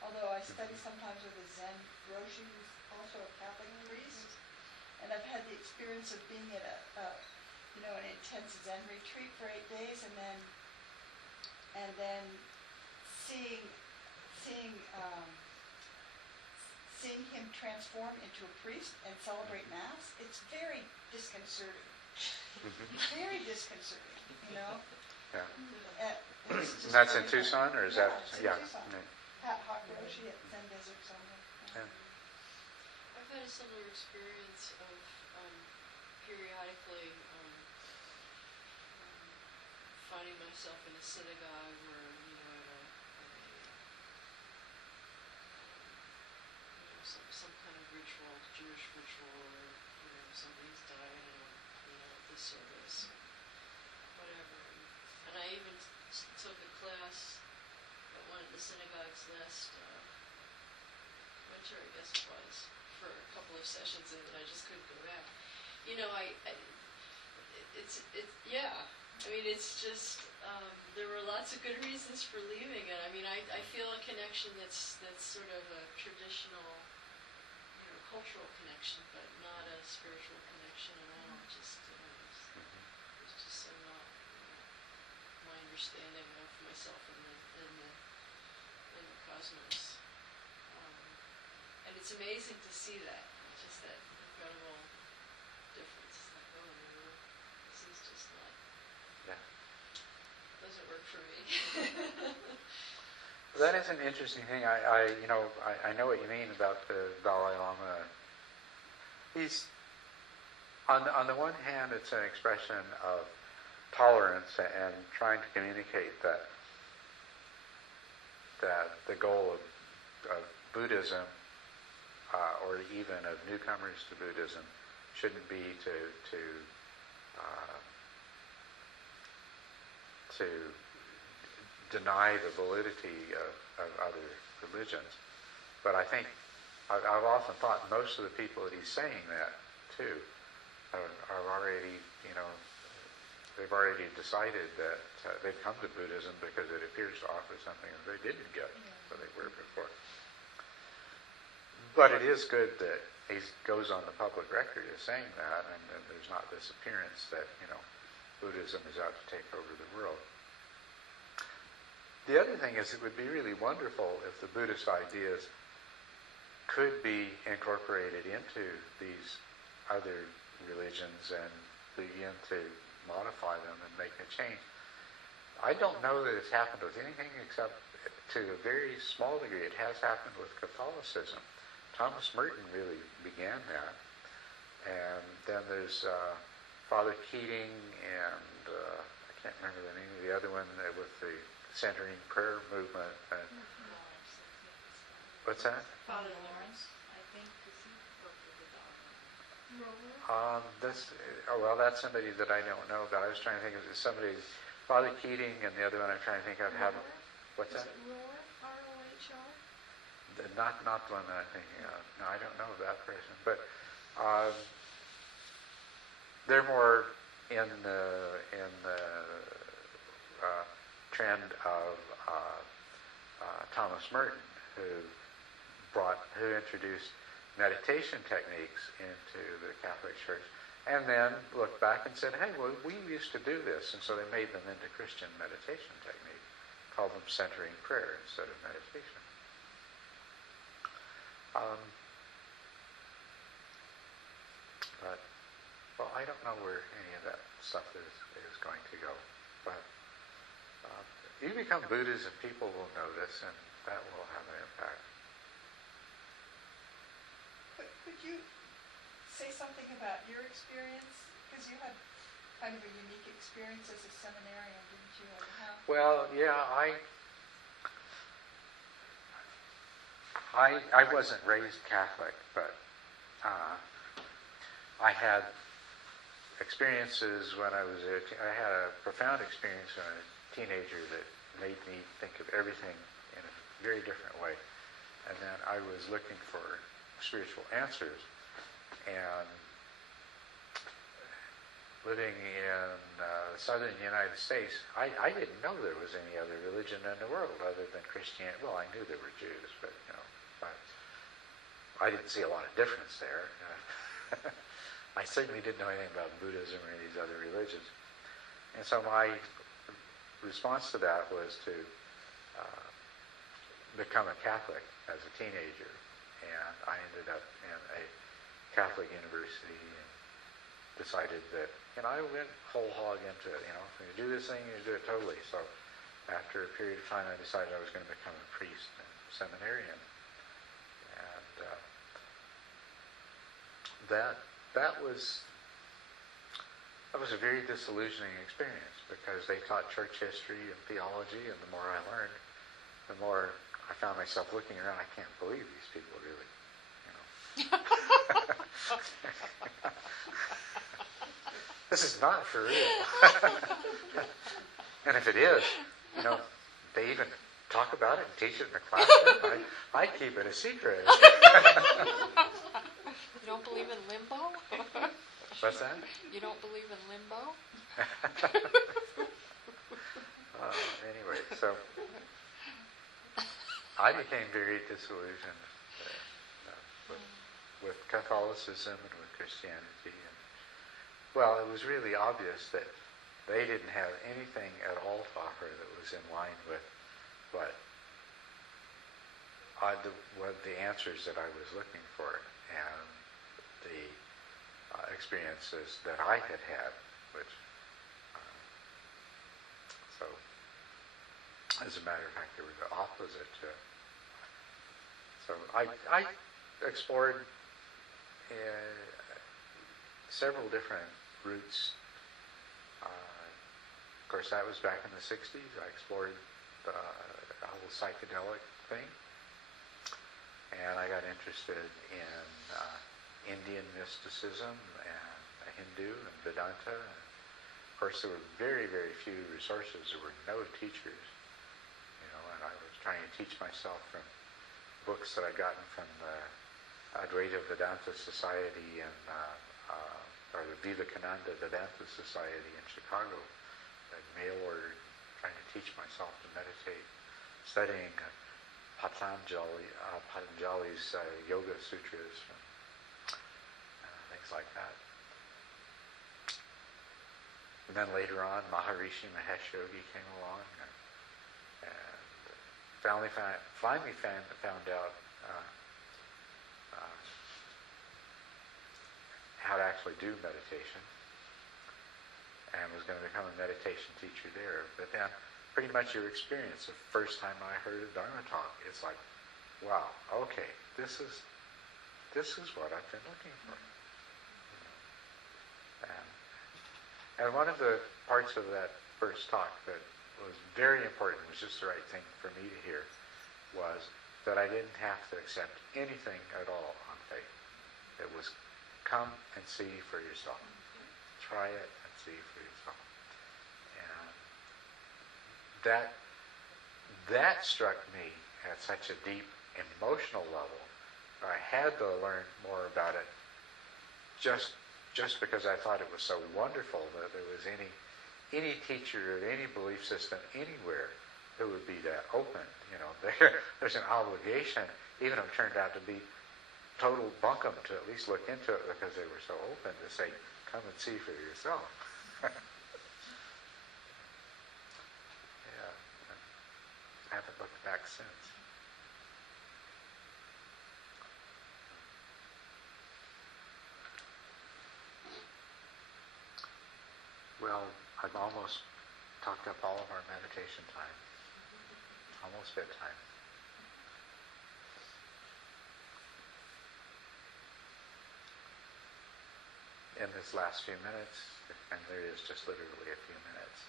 Although I study sometimes with a Zen Roshi who's also a Catholic priest, and I've had the experience of being at an intense Zen retreat for 8 days, and then seeing him transform into a priest and celebrate Mass. It's very disconcerting. Very disconcerting, Yeah. It's That's in Tucson, or is that? It's in Tucson. Pat Hawk Roshi at Zen Desert Sangha. I've had a similar experience of periodically finding myself in a synagogue or, some kind of ritual, Jewish ritual, or somebody's died and at this service, or whatever. And I even took a class at one of the synagogues last winter, I guess it was, for a couple of sessions, and I just couldn't go back. It's just, there were lots of good reasons for leaving it. I feel a connection that's sort of a traditional, cultural connection, but not a spiritual connection at all. Just, it's just so not, my understanding of myself in the cosmos. And it's amazing to see that, just that incredible difference. It's like, oh no, this is just not, doesn't work for me. That is an interesting thing. I know what you mean about the Dalai Lama. He's, on the one hand, it's an expression of tolerance and trying to communicate that the goal of Buddhism, or even of newcomers to Buddhism, shouldn't be to deny the validity of other religions. But I think I've often thought most of the people that he's saying that to are already, they've already decided that they've come to Buddhism because it appears to offer something that they didn't get where they were before. But it is good that he goes on the public record as saying that, and there's not this appearance that, Buddhism is out to take over the world. The other thing is, it would be really wonderful if the Buddhist ideas could be incorporated into these other religions and begin to modify them and make a change. I don't know that it's happened with anything except, to a very small degree, it has happened with Catholicism. Thomas Merton really began that. And then there's Father Keating and I can't remember the name of the other one with the centering prayer movement. What's that? Father Lawrence, I think, because he worked with the dog. That's somebody that I don't know about. I was trying to think of somebody, Father Keating, and the other one I'm trying to think of. What's that? Is it Rohr? R-O-H-R? Not the one that I'm thinking of. No, I don't know that person. But they're more in the trend of Thomas Merton, who introduced meditation techniques into the Catholic Church, and then looked back and said, hey, well, we used to do this, and so they made them into Christian meditation techniques, called them centering prayer instead of meditation. I don't know where any of that stuff is going to go, but you become Buddhist and people will notice, and that will have an impact. But could you say something about your experience? Because you had kind of a unique experience as a seminarian, didn't you? Well, yeah, I wasn't raised Catholic, but I had experiences when I had a profound experience when I was a teenager that made me think of everything in a very different way. And then I was looking for spiritual answers, and living in southern United States, I didn't know there was any other religion in the world other than Christianity. Well, I knew there were Jews, but I didn't see a lot of difference there. I certainly didn't know anything about Buddhism or any of these other religions. And so my response to that was to become a Catholic as a teenager. And I ended up in a Catholic university and decided that, I went whole hog into it. When you do this thing, you do it totally. So after a period of time, I decided I was going to become a priest and seminarian. And that was that was a very disillusioning experience because they taught church history and theology, and the more I learned, the more I found myself looking around. I can't believe these people really, this is not for real. And if it is, they even talk about it and teach it in the classroom. I keep it a secret. You don't believe in limbo? What's that? You don't believe in limbo? Anyway, so I became very disillusioned with Catholicism and with Christianity. And, well, it was really obvious that they didn't have anything at all to offer that was in line with what the answers that I was looking for and the experiences that I had had, which so as a matter of fact, they were the opposite to it. So I explored several different routes. Of course, that was back in the 60s. I explored the whole psychedelic thing. And I got interested in Indian mysticism and Hindu and Vedanta. And of course, there were very, very few resources. There were no teachers, and I was trying to teach myself from books that I'd gotten from the Advaita Vedanta Society and or the Vivekananda Vedanta Society in Chicago. I mail ordered, trying to teach myself to meditate, studying Patanjali's Yoga Sutras and things like that. And then later on, Maharishi Mahesh Yogi came along and finally found out how to actually do meditation, and was going to become a meditation teacher there. But then, pretty much your experience, the first time I heard a Dharma talk, it's like, wow, okay, this is what I've been looking for. And one of the parts of that first talk that was very important, was just the right thing for me to hear, was that I didn't have to accept anything at all on faith. It was come and see for yourself. Try it and see for yourself. And that struck me at such a deep emotional level. I had to learn more about it just because I thought it was so wonderful that there was any teacher or any belief system anywhere that would be that open. There's an obligation, even if it turned out to be total bunkum, to at least look into it because they were so open to say, come and see for yourself. Yeah, I haven't looked back since. Well, I've almost talked up all of our meditation time. Almost bedtime. In this last few minutes, and there is just literally a few minutes.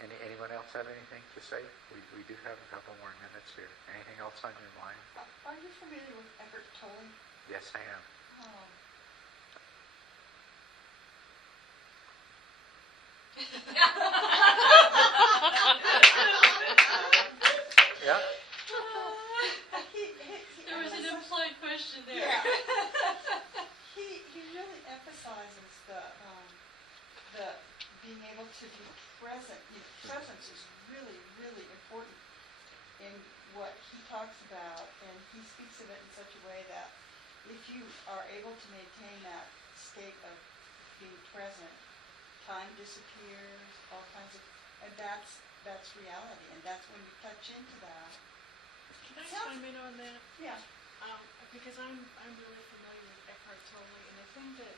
Anyone else have anything to say? We do have a couple more minutes here. Anything else on your mind? Are you familiar with Eckhart Tolle? Yes, I am. Yeah. There was an implied question there. Yeah. He really emphasizes the being able to be present. Presence is really, really important in what he talks about, and he speaks of it in such a way that if you are able to maintain that state of being present, time disappears, all kinds of, and that's reality, and that's when you touch into that. Can I chime in on that? Yeah. Because I'm really familiar with Eckhart Tolle, and the thing that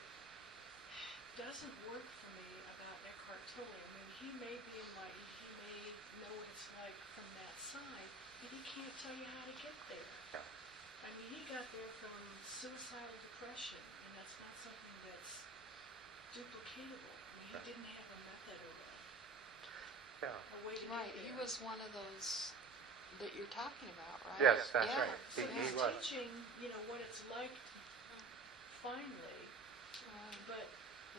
doesn't work for me about Eckhart Tolle, I mean, he may be enlightened, he may know what it's like from that side, but he can't tell you how to get there. Yeah. I mean, he got there from suicidal depression, and that's not something that's duplicatable. I mean, he Right. didn't have a method or Yeah. a way to Right, get he there. was one of those that you're talking about, right? Yes, that's Yeah. right. So He he's was. teaching, what it's like finally, Right. but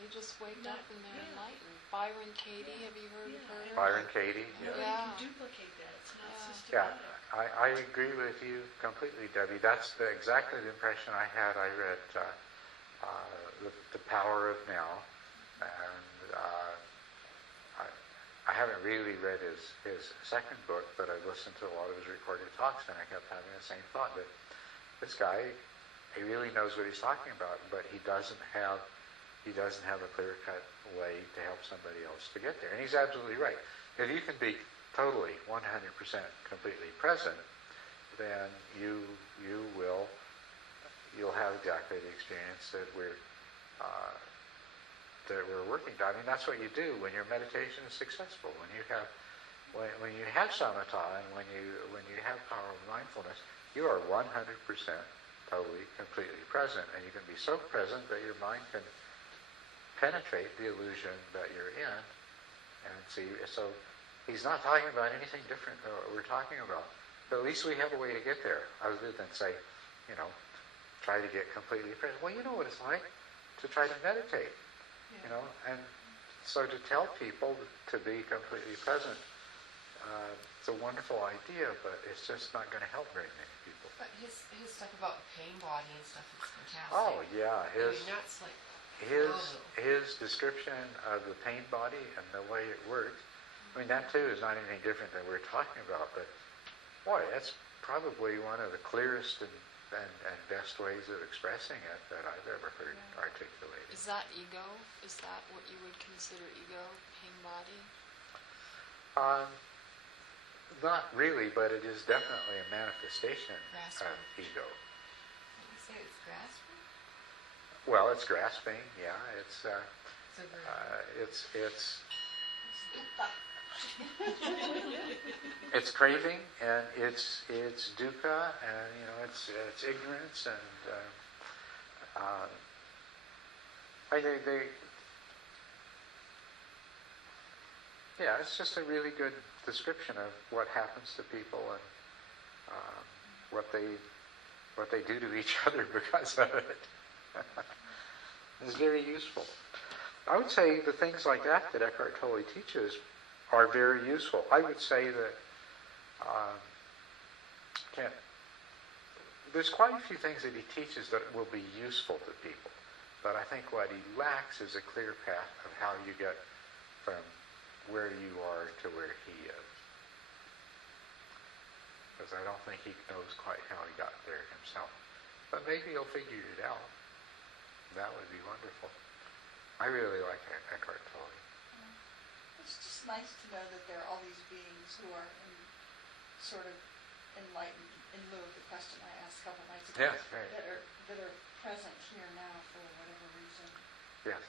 They just wake Not- up and they're yeah. enlightened. Byron Katie, Yeah. have you heard of Yeah. her? Byron Katie, nobody yeah. Yeah. can duplicate that. It's not Yeah. Yeah, systematic. I agree with you completely, Debbie. That's exactly the impression I had. I read the Power of Now, and I haven't really read his second book, but I've listened to a lot of his recorded talks, and I kept having the same thought that this guy, he really knows what he's talking about, but he doesn't have a clear-cut way to help somebody else to get there. And he's absolutely right. If you can be totally 100% completely present, then you'll have exactly the experience that we're working to. I mean, that's what you do when your meditation is successful. When you have samatha and when you have power of mindfulness, you are 100% totally, completely present, and you can be so present that your mind can penetrate the illusion that you're in and see. So he's not talking about anything different than what we're talking about. But at least we have a way to get there, other than say, try to get completely present. Well, you know what it's like to try to meditate, and so to tell people to be completely present, it's a wonderful idea, but it's just not going to help very many people. But his stuff about the pain body and stuff is fantastic. Oh yeah, I mean, that's like phenomenal. his description of the pain body and the way it works. I mean, that too is not anything different than we're talking about, but boy, that's probably one of the clearest and best ways of expressing it that I've ever heard articulated. Is that ego? Is that what you would consider ego, pain body? Not really, but it is definitely a manifestation Grasping. of ego. Did you say it's grasping? Well, it's grasping, yeah. It's So it's craving, and it's dukkha, and it's ignorance, and yeah, it's just a really good description of what happens to people and what they do to each other because of it. It's very useful. I would say the things like that Eckhart Tolle teaches are very useful. I would say that there's quite a few things that he teaches that will be useful to people, but I think what he lacks is a clear path of how you get from where you are to where he is. Because I don't think he knows quite how he got there himself. But maybe he'll figure it out. That would be wonderful. I really like Eckhart Tolle. It's just nice to know that there are all these beings who are sort of enlightened in lieu of the question I asked a couple nights ago. Yes, right. That are present here now for whatever reason. Yes.